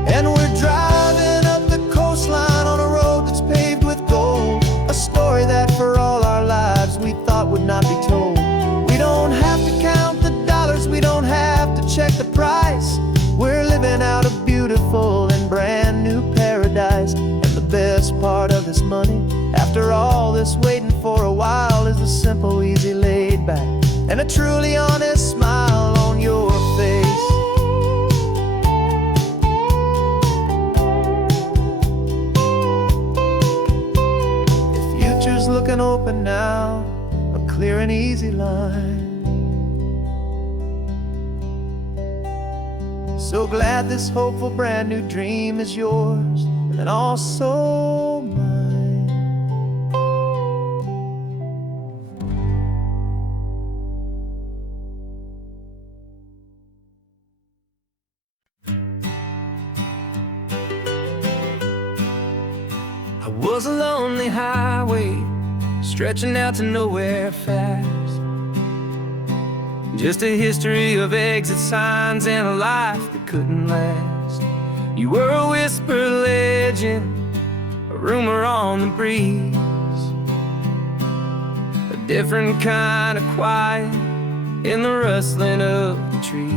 And we're driving up the coastline on a road that's paved with gold, a story that for all our lives we thought would not be told. We don't have to count the dollars, we don't have to check the price. We're living out a beautiful and brand new paradise. And the best part of this money, after all this waiting for a while, is the simple, easy, laid back, and a truly honest smile on your face. The future's looking open now, a clear and easy line. So glad this hopeful brand new dream is yours and also mine. I was a lonely highway stretching out to nowhere fast. Just a history of exit signs and a life that couldn't last. You were a whisper legend, a rumor on the breeze, a different kind of quiet in the rustling of the trees.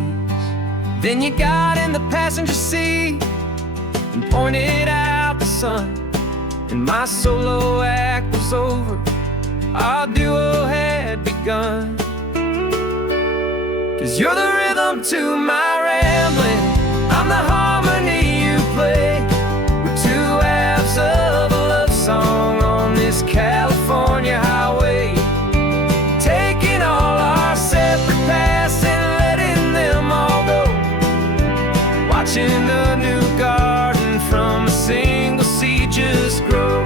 Then you got in the passenger seat and pointed out the sun, and my solo act was over, our duo had begun. 'Cause you're the rhythm to my rambling, I'm the harmony you play. We're two halves of a love song on this California highway, taking all our separate paths and letting them all go, watching a new garden from a single seed just grow.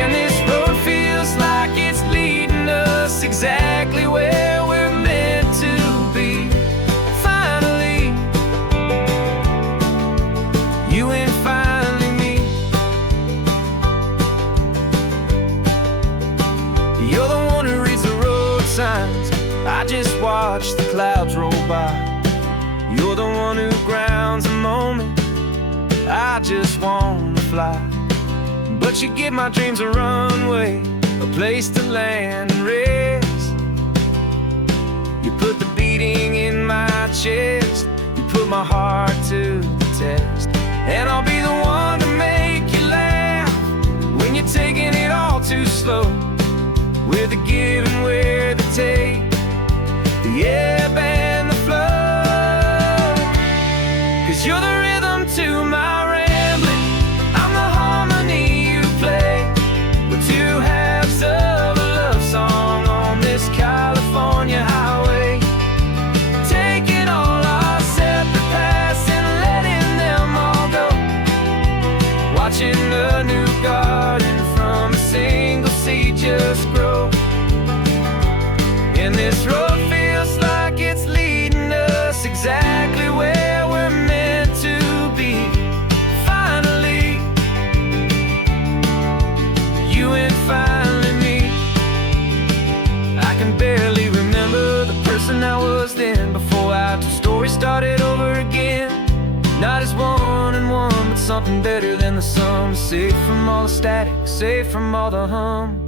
And this road feels like it's leading us exactly where we're meant to be. Finally, spot. You're the one who grounds a moment. I just wanna fly, but you give my dreams a runway, a place to land and rest. You put the beating in my chest, you put my heart to the test. And I'll be the one to make you laugh when you're taking it all too slow. We're the give and we're the take, the ebb and the flow. 'Cause you're the rhythm to my rambling, I'm the harmony you play. We're two halves of a love song on this California highway, taking all our separate paths and letting them all go. Watching a new garden from a single seed just grow. And this road feels like it's leading us exactly where we're meant to be. Finally, you and finally me. I can barely remember the person I was then, before our two stories started over again. Not as one and one, but something better than the sum. Safe from all the static, safe from all the hum.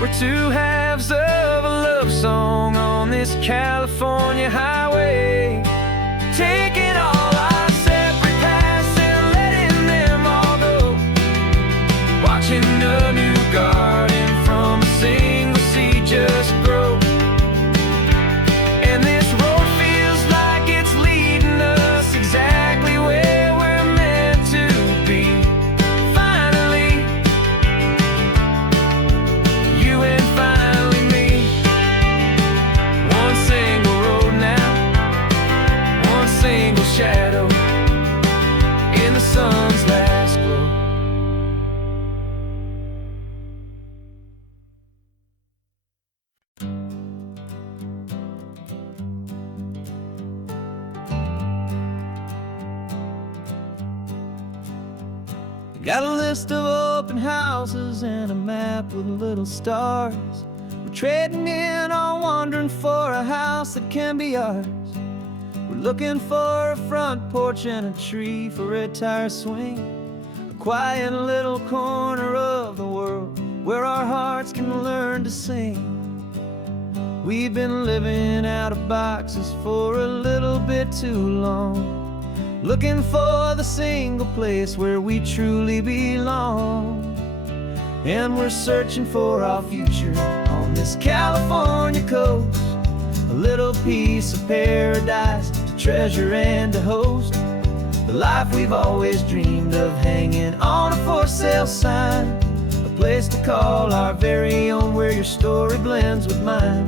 We're two halves of a love song on this California highway, taking all our separate paths and letting them all go. Watching a new garden from a single seed just grow. And this road feels like it's leading us exactly where we're meant to be. Finally, you and finally me. One single road now, one single shadow in the sun's last glow. Got a list of open houses and a map with little stars. We're trading in on wandering for a house that can be ours. We're looking for a front porch and a tree for a tire swing, a quiet little corner of the world where our hearts can learn to sing. We've been living out of boxes for a little bit too long, looking for the single place where we truly belong. And we're searching for our future on this California coast, a little piece of paradise to treasure and to host, the life we've always dreamed of, hanging on a for sale sign, a place to call our very own, where your story blends with mine.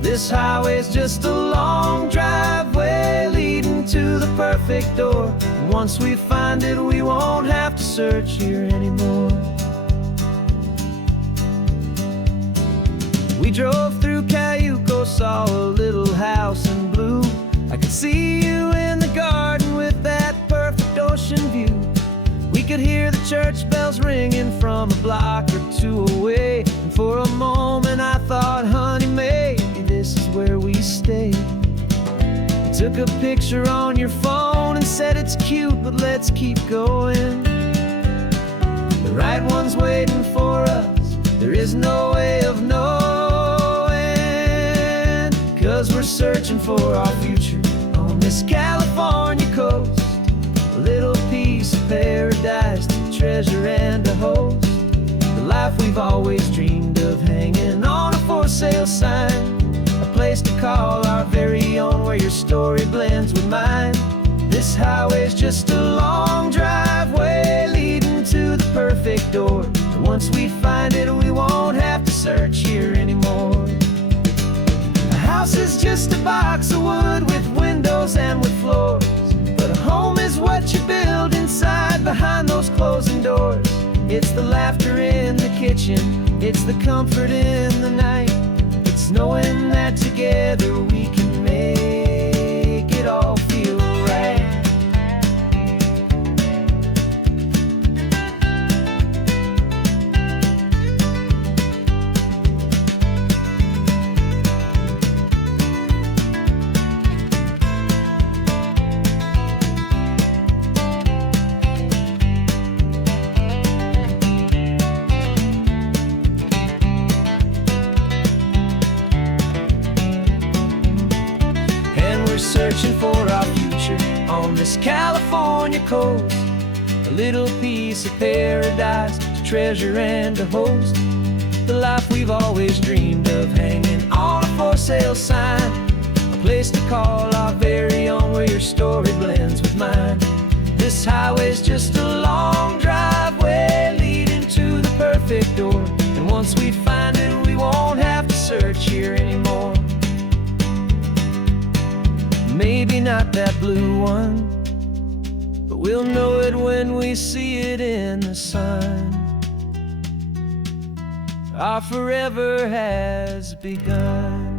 This highway's just a long driveway leading to the perfect door. And once we find it, we won't have to search here anymore. We drove through Cayuco, saw a little house in blue. I could see you in the garden with that perfect ocean view. We could hear the church bells ringing from a block or two away. And for a moment I thought, honey, maybe this is where we stay. You took a picture on your phone and said it's cute, but let's keep going. The right one's waiting for us, there is no way of knowing. 'Cause we're searching for our future on this California coast, a little piece of paradise to treasure and to host, the life we've always dreamed of, hanging on a for sale sign, a place to call our very own, where your story blends with mine. This highway's just a long driveway leading to the perfect door. And once we find it, we won't have to search here anymore. A house is just a box of wood with windows and with floors, but a home is what you build inside behind those closing doors. It's the laughter in the kitchen, it's the comfort in the night, it's knowing that together we can make it all feel right. We're searching for our future on this California coast, a little piece of paradise to treasure and to host, the life we've always dreamed of, hanging on a for sale sign, a place to call our very own, where your story blends with mine. This highway's just a long driveway leading to the perfect door, and once we find it we won't have to search here anymore. Maybe not that blue one, but we'll know it when we see it in the sun. Our forever has begun.